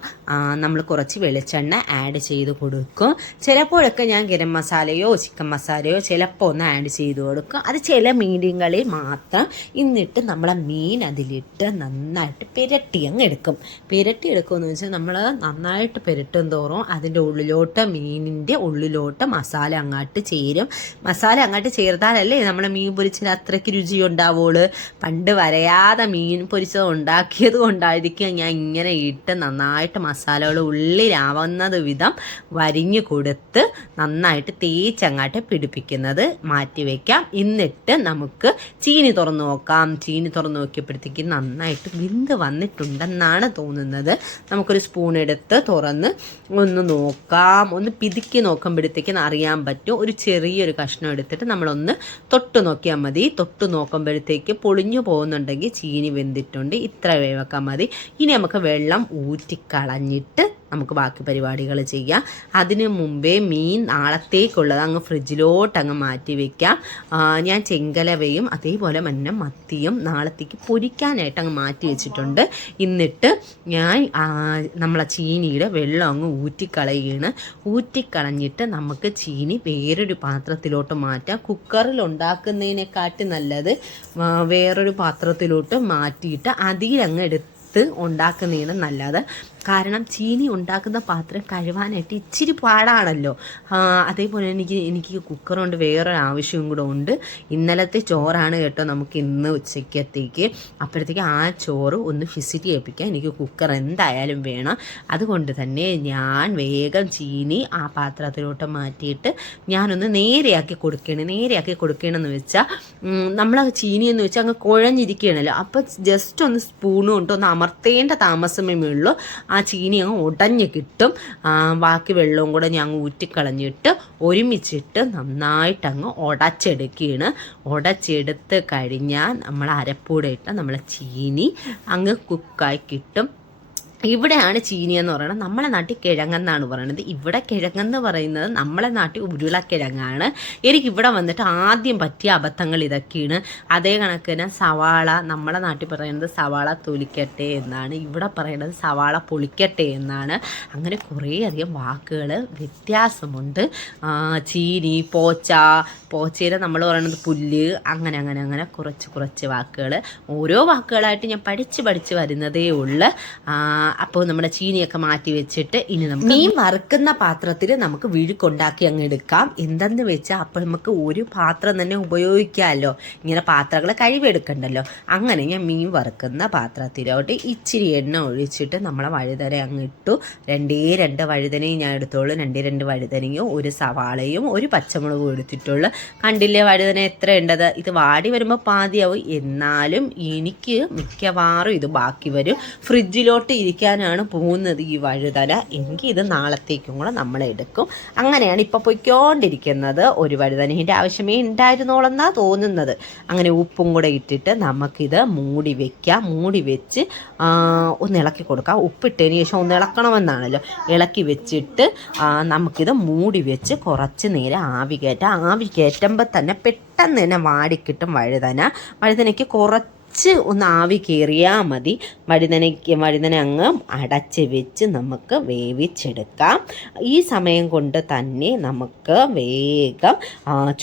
നമ്മൾ കുറച്ച് വെളിച്ചെണ്ണ ആഡ് ചെയ്ത് കൊടുക്കും. ചിലപ്പോഴൊക്കെ ഞാൻ ഗരം മസാലയോ ചിക്കൻ മസാലയോ ചിലപ്പോൾ ഒന്ന് ആഡ് ചെയ്ത് കൊടുക്കും. അത് ചില മീനുകളിൽ മാത്രം. എന്നിട്ട് നമ്മളെ മീൻ അതിലിട്ട് നന്നായിട്ട് പുരട്ടി അങ്ങ് എടുക്കും. പുരട്ടി എടുക്കുമെന്ന് വെച്ചാൽ നമ്മൾ നന്നായിട്ട് പുരട്ടും തോറും അതിൻ്റെ ഉള്ളിലോട്ട് മീനിൻ്റെ ഉള്ളിലോട്ട് മസാല അങ്ങോട്ട് ചേരും. മസാല അങ്ങോട്ട് ചേർത്താലല്ലേ നമ്മളെ മീൻ പൊരിച്ചത് അത്രയ്ക്ക് രുചി ഉണ്ടാവുള്ളൂ. പണ്ട് വരയാതെ മീൻ പൊരിച്ചത് ഉണ്ടാക്കിയത് കൊണ്ടായിരിക്കും ഞാൻ ഇങ്ങനെ ഇട്ട് നന്നായിട്ട് മസാലകൾ ഉള്ളിലാവുന്നത് വിധം വരിഞ്ഞു കൊടുത്ത് നന്നായിട്ട് തേച്ചങ്ങാട്ട് പിടിപ്പിക്കുന്നത് മാറ്റി വയ്ക്കാം. എന്നിട്ട് നമുക്ക് ചീനി തുറന്ന് നോക്കാം. ചീനി തുറന്ന് നോക്കിയപ്പോഴത്തേക്ക് നന്നായിട്ട് വെന്ത് വന്നിട്ടുണ്ടെന്നാണ് തോന്നുന്നത്. നമുക്കൊരു സ്പൂൺ എടുത്ത് തുറന്ന് ഒന്ന് നോക്കാം. ഒന്ന് പിതുക്കി നോക്കുമ്പോഴത്തേക്കും അറിയാൻ പറ്റും. ഒരു ചെറിയൊരു കഷ്ണം എടുത്തിട്ട് നമ്മളൊന്ന് തൊട്ട് നോക്കിയാൽ മതി. തൊട്ട് നോക്കുമ്പോഴത്തേക്ക് പൊളിഞ്ഞു പോകുന്നുണ്ടെങ്കിൽ ചീനി വെന്തിട്ടുണ്ട്. ഇത്ര വേവൊക്കെ മതി. ഇനി നമുക്ക് വെള്ളം ഊറ്റിക്കളഞ്ഞിട്ട് നമുക്ക് ബാക്കി പരിപാടികൾ ചെയ്യാം. അതിന് മുമ്പേ മീൻ നാളത്തേക്കുള്ളത് അങ്ങ് ഫ്രിഡ്ജിലോട്ട് അങ്ങ് മാറ്റി വയ്ക്കാം. ഞാൻ ചെങ്കലവയും അതേപോലെ തന്നെ മത്തിയും നാളത്തേക്ക് പൊരിക്കാനായിട്ട് അങ്ങ് മാറ്റി വെച്ചിട്ടുണ്ട്. എന്നിട്ട് ഞാൻ നമ്മളെ ചീനിയുടെ വെള്ളം അങ്ങ് ഊറ്റിക്കളയുകയാണ്. ഊറ്റിക്കളഞ്ഞിട്ട് നമുക്ക് ചീനി വേറൊരു പാത്രത്തിലോട്ട് മാറ്റാം. കുക്കറിൽ ഉണ്ടാക്കുന്നതിനെക്കാട്ടി നല്ലത് വേറൊരു പാത്രത്തിലോട്ട് മാറ്റിയിട്ട് അതിലങ്ങ് എടുത്ത് ഉണ്ടാക്കുന്നതാണ് നല്ലത്. കാരണം ചീനി ഉണ്ടാക്കുന്ന പാത്രം കഴുകാനായിട്ട് ഇച്ചിരി പാടാണല്ലോ. അതേപോലെ എനിക്ക് കുക്കർ കൊണ്ട് വേറൊരു ആവശ്യവും കൂടെ ഉണ്ട്. ഇന്നലത്തെ ചോറാണ് കേട്ടോ നമുക്ക് ഇന്ന് ഉച്ചയ്ക്കത്തേക്ക്. അപ്പോഴത്തേക്ക് ആ ചോറ് ഒന്ന് വിസിറ്റ് ചെയ്യിപ്പിക്കാൻ എനിക്ക് കുക്കർ എന്തായാലും വേണം. അതുകൊണ്ട് തന്നെ ഞാൻ വേഗം ചീനി ആ പാത്രത്തിലോട്ട് മാറ്റിയിട്ട് ഞാനൊന്ന് നേരെയാക്കി കൊടുക്കണമെന്ന് വെച്ചാൽ നമ്മൾ ചീനി എന്ന് വെച്ചാൽ അങ്ങ് കുഴഞ്ഞിരിക്കുകയാണല്ലോ. അപ്പോൾ ജസ്റ്റ് ഒന്ന് സ്പൂണ് കൊണ്ട് ഒന്ന് അമർത്തേണ്ട താമസമേ ഉള്ളൂ. ആ ചീനി അങ്ങ് ഉടഞ്ഞ് കിട്ടും. ബാക്കി വെള്ളവും കൂടെ ഞാൻ ഊറ്റിക്കളഞ്ഞിട്ട് ഒരുമിച്ചിട്ട് നന്നായിട്ടങ്ങ് ഉടച്ചെടുക്കുകയാണ്. ഉടച്ചെടുത്ത് കഴിഞ്ഞാൽ നമ്മൾ അരപ്പൂടെ ഇട്ട് നമ്മളെ ചീനി അങ്ങ് കുക്കായി കിട്ടും. ഇവിടെയാണ് ചീനി എന്ന് പറയുന്നത്. നമ്മളെ നാട്ടിൽ കിഴങ്ങെന്നാണ് പറയുന്നത്. ഇവിടെ കിഴങ്ങെന്ന് പറയുന്നത് നമ്മളെ നാട്ടിൽ ഉരുളക്കിഴങ്ങാണ്. എനിക്കിവിടെ വന്നിട്ട് ആദ്യം പറ്റിയ അബദ്ധങ്ങൾ ഇതൊക്കെയാണ്. അതേ കണക്കിന് സവാള നമ്മളെ നാട്ടിൽ പറയുന്നത് സവാള തൊലിക്കട്ടെ എന്നാണ്. ഇവിടെ പറയുന്നത് സവാള പൊളിക്കട്ടെ എന്നാണ്. അങ്ങനെ കുറേയധികം വാക്കുകൾ വ്യത്യാസമുണ്ട്. ചീനി, പോച്ചയിൽ നമ്മൾ പറയുന്നത് പുല്ല്, അങ്ങനെ കുറച്ച് വാക്കുകൾ ഓരോ വാക്കുകളായിട്ട് ഞാൻ പഠിച്ച് വരുന്നതേ ഉള്ളൂ. അപ്പോൾ നമ്മുടെ ചീനിയൊക്കെ മാറ്റി വെച്ചിട്ട് ഇനി നമുക്ക് മീൻ വറുക്കുന്ന പാത്രത്തിൽ നമുക്ക് വിഴുക്കുണ്ടാക്കി അങ്ങ് എടുക്കാം. എന്തെന്ന് വെച്ചാൽ അപ്പോൾ നമുക്ക് ഒരു പാത്രം തന്നെ ഉപയോഗിക്കാമല്ലോ. ഇങ്ങനെ പാത്രങ്ങൾ കഴിവെടുക്കണ്ടല്ലോ. അങ്ങനെ ഞാൻ മീൻ വറുക്കുന്ന പാത്രത്തിലോട്ട് ഇച്ചിരി എണ്ണ ഒഴിച്ചിട്ട് നമ്മളെ വഴുതന അങ്ങ് ഇട്ടു. 2 വഴുതനയും ഞാൻ എടുത്തോളൂ. 2 വഴുതനയും ഒരു സവാളയും ഒരു പച്ചമുളകും എടുത്തിട്ടുള്ളൂ. കണ്ടില്ലേ വഴുതന എത്ര ഉണ്ടത്? ഇത് വാടി വരുമ്പോൾ പാതിയാവും. എന്നാലും എനിക്ക് മിക്കവാറും ഇത് ബാക്കി വരും. ഫ്രിഡ്ജിലോട്ട് ഇരിക്കാനാണ് പോകുന്നത് ഈ വഴുതന. എങ്കിൽ ഇത് നാളത്തേക്കും കൂടെ നമ്മളെടുക്കും. അങ്ങനെയാണ് ഇപ്പോൾ പൊയ്ക്കൊണ്ടിരിക്കുന്നത്. ഒരു വഴുതനേൻ്റെ ആവശ്യമേ ഉണ്ടായിരുന്നോളെന്നാണ് തോന്നുന്നത്. അങ്ങനെ ഉപ്പും കൂടെ ഇട്ടിട്ട് നമുക്കിത് മൂടി വയ്ക്കാം. മൂടി വെച്ച് ഒന്ന് ഇളക്കി കൊടുക്കാം. ഉപ്പിട്ടതിന് ശേഷം ഒന്ന് ഇളക്കണമെന്നാണല്ലോ. ഇളക്കി വെച്ചിട്ട് നമുക്കിത് മൂടി വെച്ച് കുറച്ച് നേരം ആവി കയറ്റുമ്പോൾ തന്നെ പെട്ടെന്ന് തന്നെ വാടിക്കിട്ടും വഴുതനയ്ക്ക് കുറച്ച് ഒന്ന് ആവി കയറിയാൽ മതി. വഴുതന അങ്ങ് അടച്ച് വെച്ച് നമുക്ക് വേവിച്ചെടുക്കാം. ഈ സമയം കൊണ്ട് തന്നെ നമുക്ക് വേഗം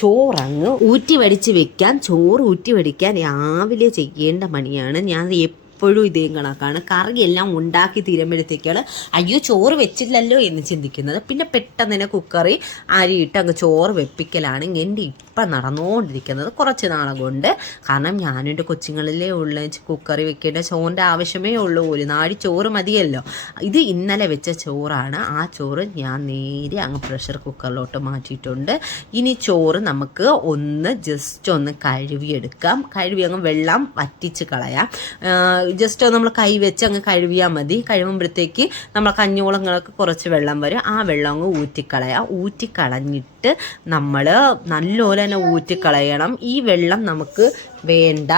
ചോറങ്ങ് ഊറ്റി വടിച്ച് വെക്കാം. ചോറ് ഊറ്റി വടിക്കാൻ രാവിലെ ചെയ്യേണ്ട പണിയാണ്. ഞാൻ എപ്പോഴും ഇതേ കണക്കാണ്. കറിയെല്ലാം ഉണ്ടാക്കി തീരുമ്പോഴത്തേക്കാണ് അയ്യോ ചോറ് വെച്ചില്ലല്ലോ എന്ന് ചിന്തിക്കുന്നത്. പിന്നെ പെട്ടെന്ന് തന്നെ കുക്കറിൽ അരിയിട്ട് അങ്ങ് ചോറ് വെപ്പിക്കലാണ് എൻ്റെ ഇപ്പം നടന്നുകൊണ്ടിരിക്കുന്നത് കുറച്ച് നാളെ കൊണ്ട്. കാരണം ഞാനും എൻ്റെ കൊച്ചുങ്ങളിലേ ഉള്ള കുക്കറി വെക്കേണ്ട ചോറിൻ്റെ ആവശ്യമേ ഉള്ളൂ. ഒരു നാഴി ചോറ് മതിയല്ലോ. ഇത് ഇന്നലെ വെച്ച ചോറാണ്. ആ ചോറ് ഞാൻ നേരെ അങ്ങ് പ്രഷർ കുക്കറിലോട്ട് മാറ്റിയിട്ടുണ്ട്. ഇനി ചോറ് നമുക്ക് ജസ്റ്റ് ഒന്ന് കഴുകിയെടുക്കാം. കഴുകി അങ്ങ് വെള്ളം വറ്റിച്ച് കളയാം. ജസ്റ്റ് നമ്മൾ കൈ വെച്ച് അങ്ങ് കഴുകിയാൽ മതി. കഴുകുമ്പോഴത്തേക്ക് നമ്മൾ കഞ്ഞോളങ്ങളൊക്കെ കുറച്ച് വെള്ളം വരും. ആ വെള്ളം അങ്ങ് ഊറ്റിക്കളഞ്ഞിട്ട് നമ്മൾ നല്ലപോലെ തന്നെ ഊറ്റിക്കളയണം. ഈ വെള്ളം നമുക്ക് വേണ്ട.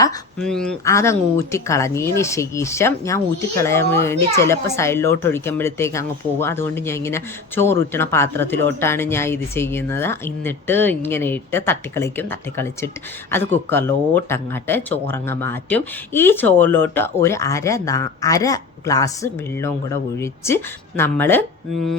അതങ്ങ് ഊറ്റിക്കളഞ്ഞതിന് ശേഷം ഞാൻ ഊറ്റിക്കളയാൻ വേണ്ടി ചിലപ്പോൾ സൈഡിലോട്ട് ഒഴിക്കുമ്പോഴത്തേക്ക് അങ്ങ് പോകും. അതുകൊണ്ട് ഞാൻ ഇങ്ങനെ ചോറൂറ്റണ പാത്രത്തിലോട്ടാണ് ഞാൻ ഇത് ചെയ്യുന്നത്. എന്നിട്ട് ഇങ്ങനെ ഇട്ട് തട്ടിക്കളിച്ചിട്ട് അത് കുക്കറിലോട്ട് അങ്ങോട്ട് ചോറങ്ങ് മാറ്റും. ഈ ചോറിലോട്ട് ഒരു അര ഗ്ലാസ് വെള്ളവും കൂടെ ഒഴിച്ച് നമ്മൾ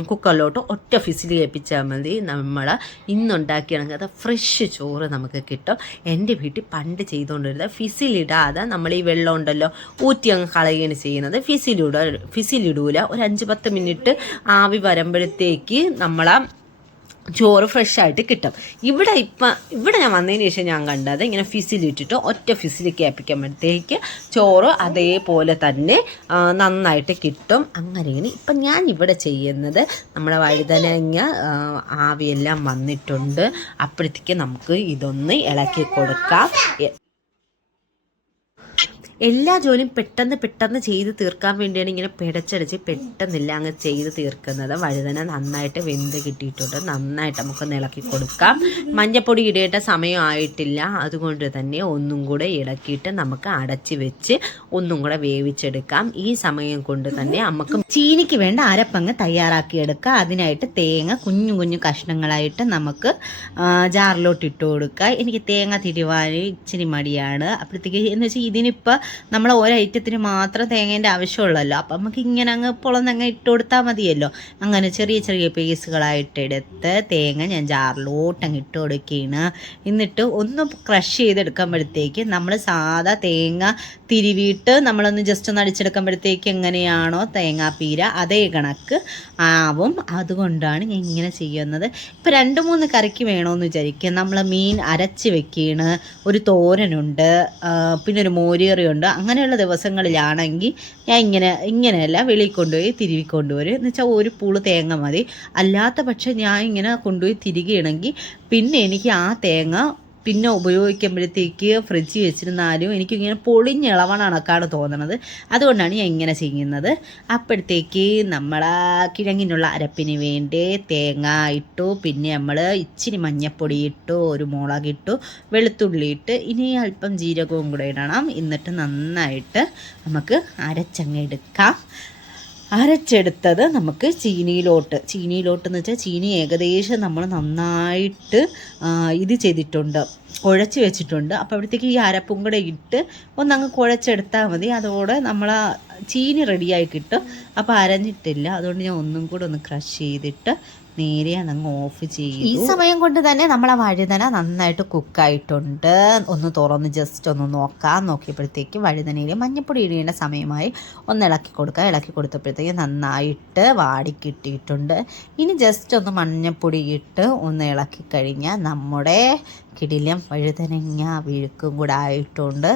കുക്കറിലോട്ട് ഒറ്റ ഫിസിൽ കേൾപ്പിച്ചാൽ മതി. നമ്മൾ ഇന്നുണ്ടാക്കിയാണെങ്കിൽ അത് ഫ്രഷ് ചോറ് നമുക്ക് കിട്ടും. എൻ്റെ വീട്ടിൽ പണ്ട് ചെയ്തുകൊണ്ടിരുന്നത് ഫിസിലിടാതെ നമ്മൾ ഈ വെള്ളം ഉണ്ടല്ലോ ഊറ്റി അങ്ങ് കളയുകയാണ് ചെയ്യുന്നത്. ഫിസിലിടൂല. ഒരു 5-10 മിനിറ്റ് ആവി വരുമ്പോഴത്തേക്ക് നമ്മളാ ചോറ് ഫ്രഷായിട്ട് കിട്ടും. ഇവിടെ ഞാൻ വന്നതിന് ശേഷം ഞാൻ കണ്ടത് ഇങ്ങനെ ഫിസിലിട്ടിട്ട് ഒറ്റ ഫിസിൽ കേൾപ്പിക്കുമ്പോഴത്തേക്ക് ചോറ് അതേപോലെ തന്നെ നന്നായിട്ട് കിട്ടും. അങ്ങനെയാണ് ഇപ്പം ഞാൻ ഇവിടെ ചെയ്യുന്നത്. നമ്മുടെ വഴുതനങ്ങ ആവിയെല്ലാം വന്നിട്ടുണ്ട്. അപ്പോഴത്തേക്ക് നമുക്ക് ഇതൊന്ന് ഇളക്കി കൊടുക്കാം. എല്ലാ ജോലിയും പെട്ടെന്ന് ചെയ്ത് തീർക്കാൻ വേണ്ടിയാണ് ഇങ്ങനെ പിടച്ചടിച്ച് പെട്ടെന്നില്ല അങ്ങ് ചെയ്ത് തീർക്കുന്നത്. വഴുതന നന്നായിട്ട് വെന്ത് കിട്ടിയിട്ടുണ്ട്. നന്നായിട്ട് നമുക്ക് ഇളക്കി കൊടുക്കാം. മഞ്ഞപ്പൊടി ഇടേണ്ട സമയമായിട്ടില്ല. അതുകൊണ്ട് തന്നെ ഒന്നും കൂടെ ഇളക്കിയിട്ട് നമുക്ക് അടച്ച് വെച്ച് ഒന്നും കൂടെ വേവിച്ചെടുക്കാം. ഈ സമയം കൊണ്ട് തന്നെ നമുക്ക് ചീനിക്ക് വേണ്ട അരപ്പങ്ങ് തയ്യാറാക്കിയെടുക്കുക. അതിനായിട്ട് തേങ്ങ കുഞ്ഞു കഷ്ണങ്ങളായിട്ട് നമുക്ക് ജാറിലോട്ട് ഇട്ട് കൊടുക്കുക. എനിക്ക് തേങ്ങ തിരുവാൻ ഇച്ചിരി മടിയാണ്. അപ്പോഴത്തേക്ക് എന്ന് വെച്ചാൽ ഇതിനിപ്പോൾ നമ്മൾ ഓരോ ഐറ്റത്തിന് മാത്രം തേങ്ങേൻ്റെ ആവശ്യമുള്ളല്ലോ. അപ്പം നമുക്ക് ഇങ്ങനെ അങ്ങ് പൊളന്നങ്ങ് ഇട്ട് കൊടുത്താൽ മതിയല്ലോ. അങ്ങനെ ചെറിയ പീസുകളായിട്ട് എടുത്ത് തേങ്ങ ഞാൻ ജാറിലോട്ട് അങ്ങ് ഇട്ട് കൊടുക്കുകയാണ്. എന്നിട്ട് ഒന്ന് ക്രഷ് ചെയ്തെടുക്കുമ്പോഴത്തേക്ക് നമ്മൾ സാധാ തേങ്ങ തിരുവിയിട്ട് നമ്മളൊന്ന് ജസ്റ്റ് ഒന്ന് അടിച്ചെടുക്കുമ്പോഴത്തേക്ക് എങ്ങനെയാണോ തേങ്ങാപ്പീര അതേ കണക്ക് ആവും. അതുകൊണ്ടാണ് ഞാൻ ഇങ്ങനെ ചെയ്യുന്നത്. ഇപ്പോൾ 2-3 കറിക്ക് വേണമെന്ന് വിചാരിക്കുക. നമ്മൾ മീൻ അരച്ച് വെക്കുകയാണ്, ഒരു തോരനുണ്ട്, പിന്നെ ഒരു മോരുകറിയുണ്ട്. അങ്ങനെയുള്ള ദിവസങ്ങളിലാണെങ്കിൽ ഞാൻ ഇങ്ങനെയല്ല വെളിയിൽ കൊണ്ടുപോയി തിരുവിക്കൊണ്ടുവരും. എന്ന് വെച്ചാൽ ഒരു പൂള് തേങ്ങ മതി. അല്ലാത്ത പക്ഷം ഞാൻ ഇങ്ങനെ കൊണ്ടുപോയി തിരികെയാണെങ്കിൽ പിന്നെ എനിക്ക് ആ തേങ്ങ പിന്നെ ഉപയോഗിക്കുമ്പോഴത്തേക്ക് ഫ്രിഡ്ജിൽ വെച്ചിരുന്നാലും എനിക്കിങ്ങനെ പൊളിഞ്ഞിളവണ കണക്കാണ് തോന്നണത്. അതുകൊണ്ടാണ് ഞാൻ ഇങ്ങനെ ചെയ്യുന്നത്. അപ്പോഴത്തേക്ക് നമ്മൾ കിഴങ്ങിനുള്ള അരപ്പിന് വേണ്ടി തേങ്ങ ഇട്ടു, പിന്നെ നമ്മൾ ഇച്ചിരി മഞ്ഞപ്പൊടി ഇട്ടു, ഒരു മുളകിട്ടു, വെളുത്തുള്ളി ഇട്ട്, ഇനി അല്പം ജീരകവും കൂടെ ഇടണം. എന്നിട്ട് നന്നായിട്ട് നമുക്ക് അരച്ചങ്ങെടുക്കാം. അരച്ചെടുത്തത് നമുക്ക് ചീനിയിലോട്ടെന്ന് വെച്ചാൽ ചീനി ഏകദേശം നമ്മൾ നന്നായിട്ട് ഇത് ചെയ്തിട്ടുണ്ട്, കുഴച്ച് വെച്ചിട്ടുണ്ട്. അപ്പോൾ അവിടത്തേക്ക് ഈ അരപ്പും കൂടെ ഇട്ട് ഒന്നങ്ങ് കുഴച്ചെടുത്താൽ മതി. അതോടെ നമ്മൾ ചീനി റെഡിയായി കിട്ടും. അപ്പോൾ അരഞ്ഞിട്ടില്ല. അതുകൊണ്ട് ഞാൻ ഒന്നും കൂടെ ഒന്ന് ക്രഷ് ചെയ്തിട്ട് നേരെ അതങ്ങ് ഓഫ് ചെയ്യും. ഈ സമയം കൊണ്ട് തന്നെ നമ്മളെ വഴുതന നന്നായിട്ട് കുക്കായിട്ടുണ്ട്. ഒന്ന് തുറന്ന് ജസ്റ്റ് ഒന്ന് നോക്കിയപ്പോഴത്തേക്ക് വഴുതനയിൽ മഞ്ഞപ്പൊടി ഇടേണ്ട സമയമായി. ഒന്ന് ഇളക്കി കൊടുത്തപ്പോഴത്തേക്ക് നന്നായിട്ട് വാടിക്കിട്ടിയിട്ടുണ്ട്. ഇനി ജസ്റ്റ് ഒന്ന് മഞ്ഞപ്പൊടി ഇട്ട് ഒന്ന് ഇളക്കി കഴിഞ്ഞാൽ നമ്മുടെ കിടിലം വഴുതനങ്ങ വിഴുക്കും കൂടെ ആയിട്ടുണ്ട്.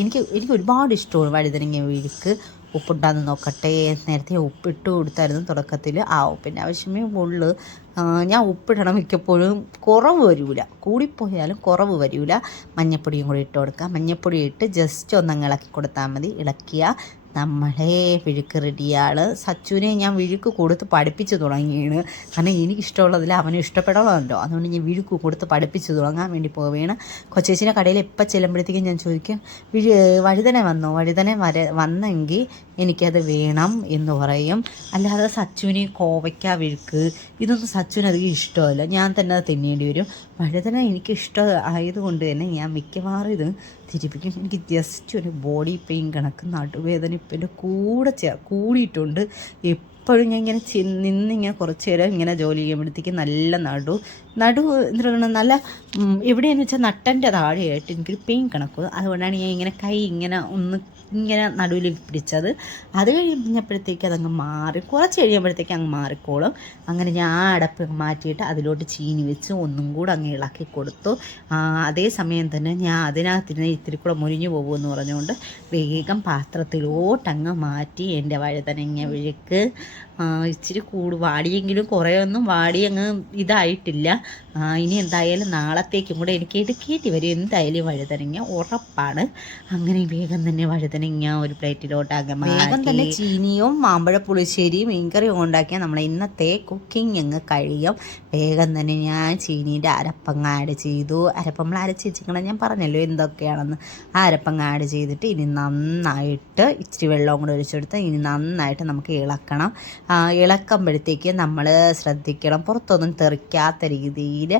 എനിക്ക് ഒരുപാട് ഇഷ്ടമാണ് വഴുതനങ്ങ വിഴുക്ക്. ഉപ്പുണ്ടാന്ന് നോക്കട്ടെ. നേരത്തെ ഉപ്പിട്ട് കൊടുത്തായിരുന്നു തുടക്കത്തിൽ. ആ ഉപ്പിൻ്റെ ആവശ്യമേ ഉള്ളൂ. ഞാൻ ഉപ്പിടണം മിക്കപ്പോഴും. കുറവ് വരില്ല, കൂടിപ്പോയാലും കുറവ് വരില്ല. മഞ്ഞപ്പൊടിയും കൂടി ഇട്ട് കൊടുക്കാം. മഞ്ഞപ്പൊടി ഇട്ട് ജസ്റ്റ് ഒന്നങ്ങ് ഇളക്കി കൊടുത്താൽ മതി. ഇളക്കിയ നമ്മളെ വിഴുക്ക് റെഡിയാണ്. സച്ചുവിനെ ഞാൻ വിഴുക്ക് കൊടുത്ത് പഠിപ്പിച്ച് തുടങ്ങിയാണ്. കാരണം എനിക്കിഷ്ടമുള്ളതിൽ അവനും ഇഷ്ടപ്പെടണമല്ലോ. അതുകൊണ്ട് ഞാൻ വിഴുക്ക് കൊടുത്ത് പഠിപ്പിച്ച് തുടങ്ങാൻ വേണ്ടി പോവുകയാണ്. കൊച്ചേച്ചിൻ്റെ കടയിൽ എപ്പോൾ ചെല്ലുമ്പോഴത്തേക്കും ഞാൻ ചോദിക്കും, വഴുതന വന്നെങ്കിൽ എനിക്കത് വേണം എന്ന് പറയും. അല്ലാതെ സച്ചുവിന് കോവയ്ക്ക വിഴുക്ക് ഇതൊന്നും സച്ചുവിനധികം ഇഷ്ടമല്ല. ഞാൻ തന്നെ അത് തിന്നേണ്ടി വരും. വഴുതന എനിക്കിഷ്ടം ആയതുകൊണ്ട് തന്നെ ഞാൻ മിക്കവാറും ഇത് തിരിപ്പിക്കും. എനിക്ക് ജസ്റ്റ് ഒരു ബോഡി പെയിൻ കണക്ക് നടുവേദന ഇപ്പം എൻ്റെ കൂടിയിട്ടുണ്ട്. എപ്പോഴും ഞാൻ ഇങ്ങനെ നിന്നിങ്ങനെ കുറച്ച് നേരം ഇങ്ങനെ ജോലി ചെയ്യുമ്പോഴത്തേക്ക് നല്ല നടു എന്താ പറയുക, നല്ല എവിടെയെന്ന് വെച്ചാൽ നട്ടൻ്റെ താഴെയായിട്ട് എനിക്കൊരു പെയിൻ കണക്കും. അതുകൊണ്ടാണ് ഞാൻ ഇങ്ങനെ കൈ ഇങ്ങനെ നടുവിൽ പിടിച്ചത്. അത് കഴിഞ്ഞപ്പോഴത്തേക്ക് അതങ്ങ് കുറച്ച് കഴിയുമ്പോഴത്തേക്ക് അങ്ങ് മാറിക്കോളും. അങ്ങനെ ഞാൻ അടപ്പ് മാറ്റിയിട്ട് അതിലോട്ട് ചീനി വെച്ച് ഒന്നും കൂടെ അങ്ങ് ഇളക്കി കൊടുത്തു. അതേസമയം തന്നെ ഞാൻ അതിനകത്തിരുന്ന് ഇത്തിരി കൂടെ മുരിഞ്ഞു പോകുമെന്ന് പറഞ്ഞുകൊണ്ട് വേഗം പാത്രത്തിലോട്ടങ്ങ് മാറ്റി എൻ്റെ വഴുതനങ്ങ വിഴുക്ക് ഇച്ചിരി വാടിയെങ്കിലും കുറേയൊന്നും വാടി അങ്ങ് ഇതായിട്ടില്ല. ഇനി എന്തായാലും നാളത്തേക്കും കൂടെ എനിക്ക് എടുക്കേണ്ടി വരും എന്തായാലും വഴുതനങ്ങ ഉറപ്പാണ്. അങ്ങനെ വേഗം തന്നെ വഴുതനങ്ങ ഒരു പ്ലേറ്റിലോട്ട് വേഗം തന്നെ ചീനിയും മാമ്പഴ പുളിശ്ശേരിയും മീൻകറിയും ഉണ്ടാക്കിയാൽ നമ്മളെ ഇന്നത്തെ കുക്കിംഗ് അങ്ങ് കഴിയും. വേഗം തന്നെ ഞാൻ ചീനീൻ്റെ അരപ്പങ്ങ ആഡ് ചെയ്തു. അരപ്പങ്ങൾ അരച്ച് വെച്ചിരിക്കണം, ഞാൻ പറഞ്ഞല്ലോ എന്തൊക്കെയാണെന്ന്. ആ അരപ്പങ്ങ ആഡ് ചെയ്തിട്ട് ഇനി നന്നായിട്ട് ഇച്ചിരി വെള്ളവും കൂടെ ഒഴിച്ചെടുത്ത് ഇനി നന്നായിട്ട് നമുക്ക് ഇളക്കണം. ഇളക്കുമ്പോഴത്തേക്ക് നമ്മൾ ശ്രദ്ധിക്കണം പുറത്തൊന്നും തെറിക്കാത്ത രീതിയിൽ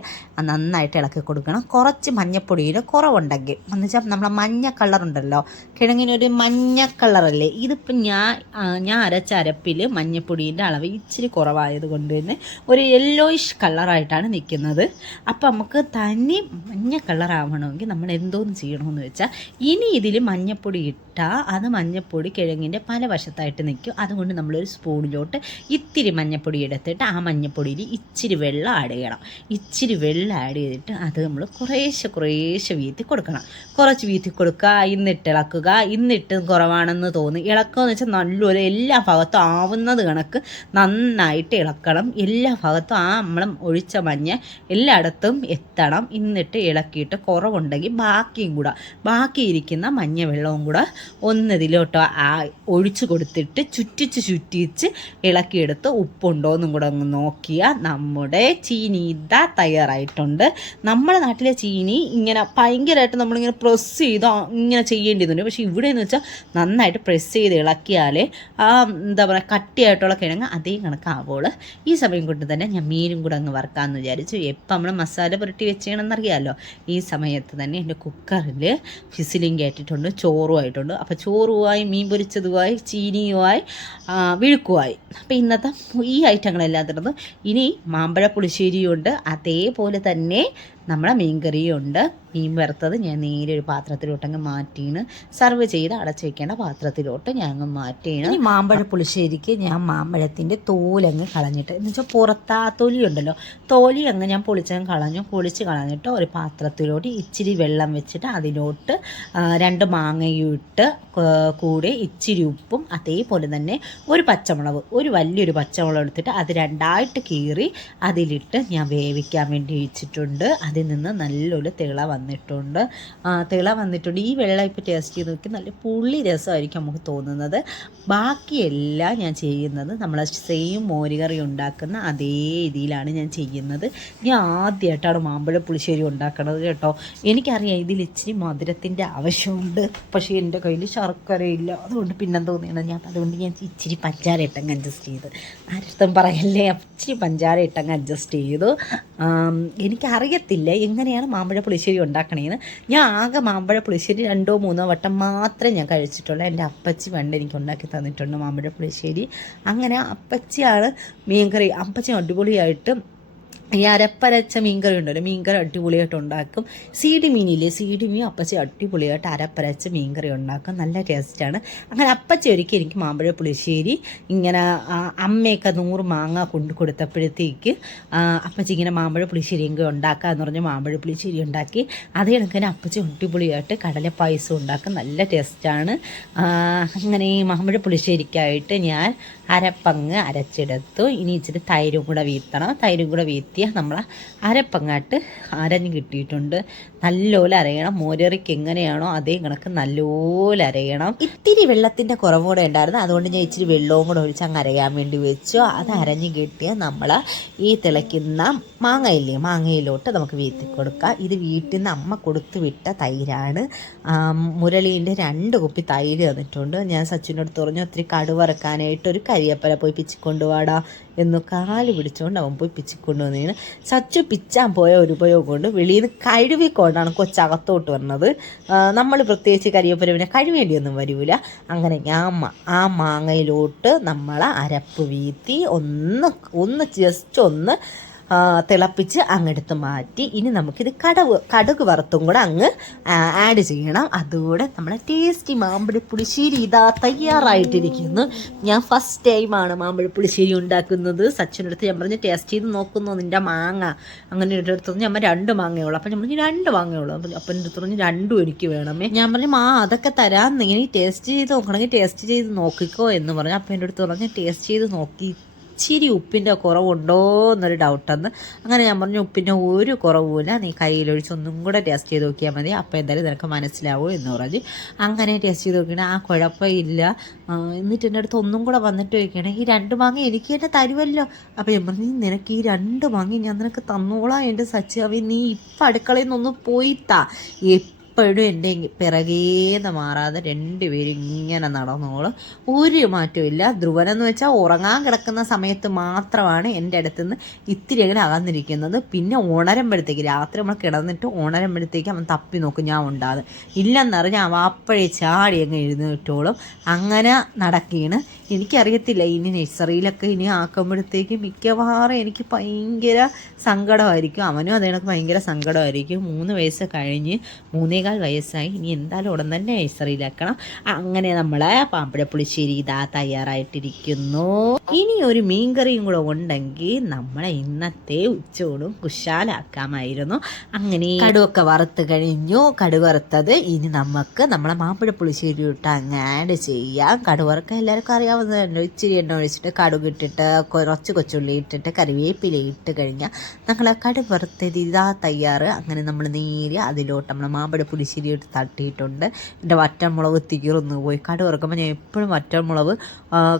നന്നായിട്ട് ഇളക്കി കൊടുക്കണം. കുറച്ച് മഞ്ഞപ്പൊടിയിൽ കുറവുണ്ടെങ്കിൽ എന്ന് വെച്ചാൽ നമ്മളെ മഞ്ഞ കളറുണ്ടല്ലോ, കിഴങ്ങിനൊരു മഞ്ഞ കളറല്ലേ, ഇതിപ്പം ഞാൻ അരച്ച അരപ്പിൽ മഞ്ഞപ്പൊടീൻ്റെ അളവ് ഇച്ചിരി കുറവായത് കൊണ്ട് തന്നെ ഒരു യെല്ലോയിഷ് കളറായിട്ടാണ് നിൽക്കുന്നത്. അപ്പം നമുക്ക് തനി മഞ്ഞ കളറാവണമെങ്കിൽ നമ്മൾ എന്തോന്ന് ചെയ്യണമെന്ന് വെച്ചാൽ ഇനി ഇതിൽ മഞ്ഞപ്പൊടി ഇട്ടാൽ അത് മഞ്ഞപ്പൊടി കിഴങ്ങിൻ്റെ പല വശത്തായിട്ട് നിൽക്കും. അതുകൊണ്ട് നമ്മളൊരു സ്പൂണിലോട്ട് ഇത്തിരി മഞ്ഞപ്പൊടി എടുത്തിട്ട് ആ മഞ്ഞപ്പൊടിയിൽ ഇച്ചിരി വെള്ളം ആഡ് ചെയ്യണം. ഇച്ചിരി വെള്ളം ആഡ് ചെയ്തിട്ട് അത് നമ്മൾ കുറേശ്ശെ വീത്തി കൊടുക്കണം. കുറച്ച് വീത്തി കൊടുക്കുക, ഇന്നിട്ട് ഇളക്കുക. ഇന്നിട്ട് കുറവാണെന്ന് തോന്നി ഇളക്കുക എന്ന് വെച്ചാൽ നല്ലൊരു എല്ലാ ഭാഗത്തും ആവുന്നത് കണക്ക് നന്നായിട്ട് ഇളക്കണം. എല്ലാ ഭാഗത്തും ആ നമ്മൾ ഒഴിച്ച മഞ്ഞ എല്ലായിടത്തും എത്തണം. എന്നിട്ട് ഇളക്കിയിട്ട് കുറവുണ്ടെങ്കിൽ ബാക്കിയിരിക്കുന്ന മഞ്ഞ വെള്ളവും കൂടെ ഒന്നിതിലോട്ടോ ഒഴിച്ച് കൊടുത്തിട്ട് ചുറ്റിച്ച് ഇളക്കിയെടുത്ത് ഉപ്പുണ്ടോയെന്നും കൂടെ ഒന്ന് നോക്കിയാൽ നമ്മുടെ ചീനി ഇതാ തയ്യാറായിട്ടുണ്ട്. നമ്മുടെ നാട്ടിലെ ചീനി ഇങ്ങനെ ഭയങ്കരമായിട്ട് നമ്മളിങ്ങനെ പ്രസ് ചെയ്ത് ഇങ്ങനെ ചെയ്യേണ്ടതുണ്ട്. പക്ഷേ ഇവിടെ എന്ന് വെച്ചാൽ നന്നായിട്ട് പ്രസ് ചെയ്ത് ഇളക്കിയാലേ എന്താ പറയുക കട്ടിയായിട്ടുള്ള കിഴങ്ങ് അതേ കണക്കാവുള്ളൂ. ഈ സമയം കൊണ്ട് തന്നെ ഞാൻ മീനും കൂടെ അങ്ങ് വറുക്കാമെന്ന് വിചാരിച്ചു. എപ്പം നമ്മൾ മസാല പുരട്ടി വെച്ചണമെന്നറിയാമല്ലോ. ഈ സമയത്ത് തന്നെ എൻ്റെ കുക്കറിൽ ഫിസിലിങ് കയറ്റിയിട്ടുണ്ട്, ചോറുമായിട്ടുണ്ട്. അപ്പോൾ ചോറുമായി മീൻ പൊരിച്ചതുമായി ചീനിയുമായി വിഴുക്കുമായി. അപ്പോൾ ഇന്നത്തെ ഈ ഐറ്റങ്ങളെല്ലാം തീർന്നു. ഇനി മാമ്പഴ പുളിശ്ശേരിയുണ്ട്, അതേപോലെ തന്നെ നമ്മളെ മീൻകറിയും ഉണ്ട്. മീൻ വറുത്തത് ഞാൻ നേരെ ഒരു പാത്രത്തിലോട്ടങ്ങ് മാറ്റിയാണ് സർവ് ചെയ്ത് അടച്ചു വയ്ക്കേണ്ട പാത്രത്തിലോട്ട് ഞാൻ അങ്ങ് മാറ്റിയാണ്. ഈ മാമ്പഴ പുളിശ്ശേരിക്ക് ഞാൻ മാമ്പഴത്തിൻ്റെ തോലങ്ങ് കളഞ്ഞിട്ട് എന്ന് വെച്ചാൽ പുറത്താ തൊലി ഉണ്ടല്ലോ, തോലി അങ്ങ് ഞാൻ പൊളിച്ച് കളഞ്ഞിട്ട് ഒരു പാത്രത്തിലോട്ട് ഇച്ചിരി വെള്ളം വെച്ചിട്ട് അതിലോട്ട് 2 മാങ്ങയും ഇട്ട് കൂടെ ഇച്ചിരി ഉപ്പും അതേപോലെ തന്നെ ഒരു വലിയൊരു പച്ചമുളക് എടുത്തിട്ട് അത് 2ആയിട്ട് കീറി അതിലിട്ട് ഞാൻ വേവിക്കാൻ വേണ്ടി വെച്ചിട്ടുണ്ട്. അതിൽ നിന്ന് നല്ലൊരു തിള വന്നിട്ടുണ്ട്. ഈ വെള്ളം ഇപ്പോൾ ടേസ്റ്റ് ചെയ്ത് നോക്കി നല്ല പുളി രസമായിരിക്കും നമുക്ക് തോന്നുന്നത്. ബാക്കിയെല്ലാം ഞാൻ ചെയ്യുന്നത് നമ്മളെ സെയിം മോരുകറി ഉണ്ടാക്കുന്ന അതേ രീതിയിലാണ് ഞാൻ ചെയ്യുന്നത്. ഞാൻ ആദ്യമായിട്ടാണ് മാമ്പഴ പുളിശ്ശേരി ഉണ്ടാക്കുന്നത് കേട്ടോ. എനിക്കറിയാം ഇതിൽ ഇച്ചിരി മധുരത്തിൻ്റെ ആവശ്യമുണ്ട്, പക്ഷേ എൻ്റെ കയ്യിൽ ശർക്കരയില്ല. അതുകൊണ്ട് പിന്നെ തോന്നിയാണ് അതുകൊണ്ട് ഞാൻ ഇച്ചിരി പഞ്ചാര ഇട്ടങ്ങ് അഡ്ജസ്റ്റ് ചെയ്ത്. ആരടുത്തും പറയല്ലേ, ഇച്ചിരി പഞ്ചാര ഇട്ടങ്ങ് അഡ്ജസ്റ്റ് ചെയ്തു. എനിക്കറിയത്തില്ല എങ്ങനെയാണ് മാമ്പഴ പുളിശ്ശേരി ഉണ്ടാക്കണേന്ന്. ഞാൻ ആകെ മാമ്പഴ പുളിശ്ശേരി 2-3 വട്ടം മാത്രമേ ഞാൻ കഴിച്ചിട്ടുള്ളൂ. എൻ്റെ അപ്പച്ചി പണ്ട് എനിക്ക് ഉണ്ടാക്കി തന്നിട്ടുണ്ട് മാമ്പഴ പുളിശ്ശേരി. അങ്ങനെ അപ്പച്ചിയാണ് മീൻകറി. അപ്പച്ചി അടിപൊളിയായിട്ട് ഈ അരപ്പരച്ച മീൻകറി ഉണ്ടല്ലോ, മീൻകറി അടിപൊളിയായിട്ട് ഉണ്ടാക്കും. സീഡി മീൻ അപ്പച്ചി അടിപൊളിയായിട്ട് അരപ്പരച്ച മീൻകറി ഉണ്ടാക്കും, നല്ല ടേസ്റ്റാണ്. അങ്ങനെ അപ്പച്ചി ഒരിക്കൽ എനിക്ക് മാമ്പഴ പുളിശ്ശേരി ഇങ്ങനെ അമ്മയൊക്കെ 100 മാങ്ങ കൊണ്ട് കൊടുത്തപ്പോഴത്തേക്ക് അപ്പച്ചി ഇങ്ങനെ മാമ്പഴ പുളിശ്ശേരി എങ്കിൽ ഉണ്ടാക്കാമെന്ന് പറഞ്ഞ് മാമ്പഴ പുളിശ്ശേരി ഉണ്ടാക്കി. അതേ കണക്കിന് അപ്പച്ചി അടിപൊളിയായിട്ട് കടലപ്പായസം ഉണ്ടാക്കും, നല്ല ടേസ്റ്റാണ്. അങ്ങനെ ഈ മാമ്പഴ പുളിശ്ശേരിക്കായിട്ട് ഞാൻ അരപ്പങ്ങ് അരച്ചെടുത്തു. ഇനി ഇച്ചിരി തൈരും കൂടെ വീത്തി നമ്മൾ അരപ്പങ്ങാട്ട് അരഞ്ഞ് കിട്ടിയിട്ടുണ്ട്. നല്ലപോലെ അരയണം. മോരറിക്ക് എങ്ങനെയാണോ അതേ കണക്ക് നല്ലപോലെ അരയണം. ഇത്തിരി വെള്ളത്തിൻ്റെ കുറവുകൂടെ ഉണ്ടായിരുന്നു, അതുകൊണ്ട് ഞാൻ ഇച്ചിരി വെള്ളവും കൂടെ ഒഴിച്ച് അങ്ങ് അരയാൻ വേണ്ടി വെച്ചു. അത് അരഞ്ഞ് കിട്ടിയാൽ നമ്മൾ ഈ തിളയ്ക്കുന്ന മാങ്ങയിലോട്ട് നമുക്ക് വീത്തി കൊടുക്കാം. ഇത് വീട്ടിൽ നിന്ന് അമ്മ കൊടുത്തു വിട്ട തൈരാണ്. മുരളീൻ്റെ 2 കുപ്പി തൈര് തന്നിട്ടുണ്ട്. ഞാൻ സച്ചിനോട് പറഞ്ഞു ഒത്തിരി കടുവറക്കാനായിട്ട് ഒരു കരിയപ്പല പോയി പിച്ചിക്കൊണ്ടുപോടാ എന്ന് കാല് പിടിച്ചുകൊണ്ട് അവൻ പോയി പിച്ചിക്കൊണ്ടുവന്നതാണ്. സച്ചു പിച്ചാൻ പോയ ഒരു ഉപയോഗം കൊണ്ട് വെളിയിൽ നിന്ന് കഴുകിക്കൊണ്ടാണ് കൊച്ചകത്തോട്ട് വന്നത്. നമ്മൾ പ്രത്യേകിച്ച് കരിയപ്പരവിനെ കഴുകേണ്ടിയൊന്നും വരില്ല. അങ്ങനെ ആ മാങ്ങയിലോട്ട് നമ്മൾ അരപ്പ് വീത്തി ഒന്ന് ജസ്റ്റ് ഒന്ന് തിളപ്പിച്ച് അങ്ങെടുത്ത് മാറ്റി. ഇനി നമുക്കിത് കടുക് വറുത്തും കൂടെ അങ്ങ് ആഡ് ചെയ്യണം. അതുകൂടെ നമ്മളെ ടേസ്റ്റി മാമ്പഴ പുളിശ്ശേരി ഇതാ തയ്യാറായിട്ടിരിക്കുന്നു. ഞാൻ ഫസ്റ്റ് ടൈമാണ് മാമ്പഴ പുളിശ്ശേരി ഉണ്ടാക്കുന്നത്. സച്ചിനടുത്ത് ഞാൻ പറഞ്ഞ് ടേസ്റ്റ് ചെയ്ത് നോക്കുന്നു നിൻ്റെ മാങ്ങ. അങ്ങനെ എടുത്തു ഞാൻ 2 മാങ്ങയുള്ളൂ. അപ്പം ഞാൻ പറഞ്ഞു 2 മാങ്ങയുള്ളൂ. അപ്പം എൻ്റെ അടുത്ത് പറഞ്ഞു 2 എനിക്ക് വേണമേ. ഞാൻ പറഞ്ഞു അതൊക്കെ തരാം, നീ ടേസ്റ്റ് ചെയ്ത് നോക്കണമെങ്കിൽ ടേസ്റ്റ് ചെയ്ത് നോക്കിക്കോ എന്ന് പറഞ്ഞു. അപ്പം എൻ്റെ അടുത്ത് പറഞ്ഞു ടേസ്റ്റ് ചെയ്ത് നോക്കി ഇച്ചിരി ഉപ്പിൻ്റെ കുറവുണ്ടോ എന്നൊരു ഡൗട്ടെന്ന്. അങ്ങനെ ഞാൻ പറഞ്ഞു ഉപ്പിൻ്റെ ഒരു കുറവുമില്ല, നീ കയ്യിലൊഴിച്ച് ഒന്നും കൂടെ ടേസ്റ്റ് ചെയ്ത് നോക്കിയാൽ മതി, അപ്പോൾ എന്തായാലും നിനക്ക് മനസ്സിലാവും എന്ന് പറഞ്ഞു. അങ്ങനെ ടേസ്റ്റ് ചെയ്ത് നോക്കിയാൽ ആ കുഴപ്പമില്ല. എന്നിട്ട് എൻ്റെ അടുത്ത് ഒന്നും കൂടെ വന്നിട്ട് ചോദിക്കണം ഈ 2 മാങ്ങ എനിക്ക് തന്നെ തരുമല്ലോ. അപ്പോൾ ഞാൻ പറഞ്ഞു നിനക്ക് ഈ 2 മാങ്ങ ഞാൻ നിനക്ക് തന്നോളാം എൻ്റെ സച്ചാവി, നീ ഇപ്പം അടുക്കളയിൽ നിന്നൊന്ന് പോയിത്താ. എപ്പോഴും എൻ്റെ പിറകേന്ന് മാറാതെ 2 പേരും ഇങ്ങനെ നടന്നോളും, ഒരു മാറ്റവും ഇല്ല. ധ്രുവനെന്ന് വെച്ചാൽ ഉറങ്ങാൻ കിടക്കുന്ന സമയത്ത് മാത്രമാണ് എൻ്റെ അടുത്തുനിന്ന് ഇത്തിരി അങ്ങനെ അകന്നിരിക്കുന്നത്. പിന്നെ ഉണരുമ്പോഴത്തേക്ക് രാത്രി നമ്മൾ കിടന്നിട്ട് ഉണരുമ്പോഴത്തേക്ക് അവൻ തപ്പി നോക്കും ഞാൻ ഉണ്ടാകും. ഇല്ലെന്നറിഞ്ഞാൽ അവ അപ്പോഴേ ചാടി അങ്ങ് എഴുന്നേറ്റോളും. അങ്ങനെ നടക്കുകയാണ്. എനിക്കറിയത്തില്ല ഇനി നഴ്സറിയിലൊക്കെ ഇനി ആക്കുമ്പോഴത്തേക്ക് മിക്കവാറും എനിക്ക് ഭയങ്കര സങ്കടമായിരിക്കും. അവനും അതേക്ക് ഭയങ്കര സങ്കടമായിരിക്കും. 3 വയസ്സ് കഴിഞ്ഞ് 3.25 വയസ്സായി. ഇനി എന്തായാലും ഉടൻ തന്നെ നഴ്സറിയിലാക്കണം. അങ്ങനെ നമ്മളെ പാമ്പഴപ്പുളിശ്ശേരി ഇതാ തയ്യാറായിട്ടിരിക്കുന്നു. ഇനി ഒരു മീൻകറിയും കൂടെ ഉണ്ടെങ്കിൽ നമ്മളെ ഇന്നത്തെ ഉച്ചയോടും കുശാലാക്കാമായിരുന്നു. അങ്ങനെ കടുവൊക്കെ വറുത്ത് കഴിഞ്ഞു. കടുക് വറുത്തത് ഇനി നമുക്ക് നമ്മളെ മാമ്പഴപ്പുളിശ്ശേരി ഇട്ട് അങ്ങ് ആഡ് ചെയ്യാം. കടുക് വറുക്കാൻ എല്ലാവർക്കും അറിയാവുന്നതല്ലോ. ഇച്ചിരി എണ്ണ ഒഴിച്ചിട്ട് കടുക് ഇട്ടിട്ട് കുറച്ച് കൊച്ചുള്ളി ഇട്ടിട്ട് കറിവേപ്പില ഇട്ട് കഴിഞ്ഞാൽ ഞങ്ങളെ കടുക് വറുത്തത് ഇതാ തയ്യാറ്. അങ്ങനെ നമ്മൾ നേരെ അതിലോട്ട് നമ്മൾ മാമ്പഴ പുളിശ്ശേരി ഇട്ട് തട്ടിയിട്ടുണ്ട്. എൻ്റെ വറ്റൽമുളക് തീർന്നു പോയി. കടുക് വറുക്കുമ്പോൾ ഞാൻ എപ്പോഴും വറ്റൽമുളക്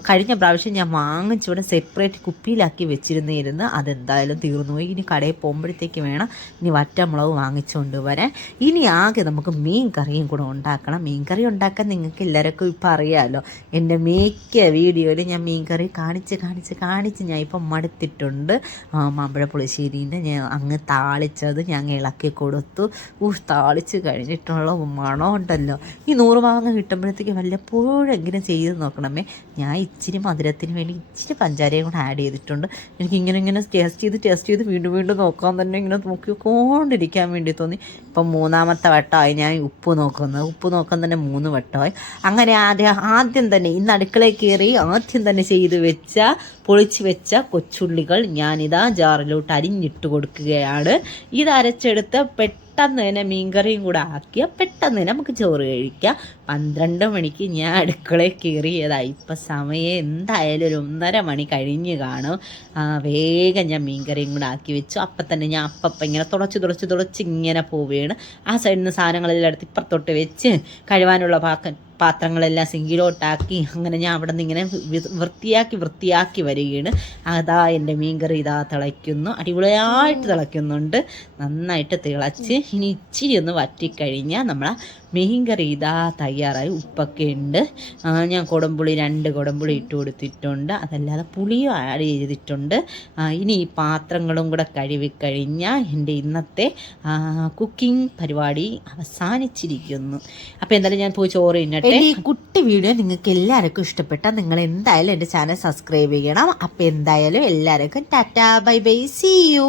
കഴിഞ്ഞ പ്രാവശ്യം ഞാൻ വാങ്ങിച്ചിവിടെ സെപ്പറേറ്റ് കുപ്പിയിലാക്കി വെച്ചിരുന്നിരുന്നു. അതെന്തായാലും തീർന്നു പോയി. ഇനി കടയിൽ പോകുമ്പോഴത്തേക്ക് വേണം ഇനി വറ്റൽമുളക് വാങ്ങിച്ചുകൊണ്ട് വരാൻ. ഇനി ആകെ നമുക്ക് മീൻ കറിയും കൂടെ ഉണ്ടാക്കണം. മീൻ കറി ഉണ്ടാക്കാൻ നിങ്ങൾക്ക് എല്ലാവർക്കും ഇപ്പം അറിയാമല്ലോ. എൻ്റെ മിക്ക വീഡിയോയിൽ ഞാൻ മീൻ കറി കാണിച്ച് ഞാൻ ഇപ്പം മടുത്തിട്ടുണ്ട്. മാമ്പഴ പുളിശ്ശേരീൻ്റെ ഞാൻ അങ്ങ് താളിച്ചത് ഞാൻ ഇളക്കി കൊടുത്തു. താളിച്ച് കഴിഞ്ഞിട്ടുള്ള മണം ഉണ്ടല്ലോ. ഈ 100 മാങ്ങ കിട്ടുമ്പോഴത്തേക്ക് വല്ലപ്പോഴെങ്കിലും ചെയ്ത് നോക്കണമേ. ഞാൻ ഇച്ചിരി മധുരത്തിന് വേണ്ടി ഇച്ചിരി പഞ്ചാരയും കൂടെ ആഡ് ചെയ്തിട്ടുണ്ട്. എനിക്കിങ്ങനെ ടേസ്റ്റ് ചെയ്ത് വീണ്ടും നോക്കാൻ തന്നെ ഇങ്ങനെ നോക്കിക്കൊണ്ടിരിക്കാൻ വേണ്ടി തോന്നി. ഇപ്പം 3ാമത്തെ വട്ടമായി ഞാൻ ഉപ്പ് നോക്കാൻ തന്നെ 3 വട്ടമായി. അങ്ങനെ ആദ്യം തന്നെ ഇന്ന് അടുക്കളയിൽ കയറി ആദ്യം തന്നെ പൊളിച്ച് വെച്ച കൊച്ചുള്ളികൾ ഞാനിതാ ജാറിലോട്ട് അരിഞ്ഞിട്ട് കൊടുക്കുകയാണ്. ഇത് അരച്ചെടുത്ത് പെട്ടെന്ന് തന്നെ മീൻകറിയും കൂടെ ആക്കിയാൽ പെട്ടെന്ന് തന്നെ നമുക്ക് ചോറ് കഴിക്കാം. 12 മണിക്ക് ഞാൻ അടുക്കളയിൽ കയറിയതായി. ഇപ്പം സമയം എന്തായാലും ഒരു 1:30 മണി കഴിഞ്ഞ് കാണും. വേഗം ഞാൻ മീൻകറിയും കൂടെ ആക്കി വെച്ചു. അപ്പം തന്നെ ഞാൻ ഇങ്ങനെ തുടച്ച് ഇങ്ങനെ പോവുകയാണ്. ആ സൈഡിൽ നിന്ന് സാധനങ്ങളെല്ലാം എടുത്ത് ഇപ്പുറത്തോട്ട് വെച്ച് കഴുകാനുള്ള പാത്രങ്ങളെല്ലാം സിങ്കിലോട്ടാക്കി അങ്ങനെ ഞാൻ അവിടെ നിന്ന് ഇങ്ങനെ വൃത്തിയാക്കി വരികയാണ്. അതാ എൻ്റെ മീൻകറി ഇതാ തിളയ്ക്കുന്നു. അടിപൊളിയായിട്ട് തിളയ്ക്കുന്നുണ്ട്. നന്നായിട്ട് തിളച്ച് ഇനി ഇച്ചിരി ഒന്ന് വറ്റിക്കഴിഞ്ഞാൽ നമ്മളെ മീൻകറി ഇതാ തയ്യാറായി. ഉപ്പൊക്കെ ഉണ്ട്. ഞാൻ കുടംപുളി 2 കുടംപുളി ഇട്ട് കൊടുത്തിട്ടുണ്ട്. അതല്ലാതെ പുളിയും ആഡ് ചെയ്തിട്ടുണ്ട്. ഇനി ഈ പാത്രങ്ങളും കൂടെ കഴുകിക്കഴിഞ്ഞാൽ എൻ്റെ ഇന്നത്തെ കുക്കിംഗ് പരിപാടി അവസാനിച്ചിരിക്കുന്നു. അപ്പോൾ എന്തായാലും ഞാൻ പോയി ചോറ് തിന്നട്ടെ. ഈ കുട്ടി വീഡിയോ നിങ്ങൾക്ക് എല്ലാവർക്കും ഇഷ്ടപ്പെട്ടാൽ നിങ്ങൾ എന്തായാലും എൻ്റെ ചാനൽ സബ്സ്ക്രൈബ് ചെയ്യണം. അപ്പോൾ എന്തായാലും എല്ലാവർക്കും tata bye bye, see U.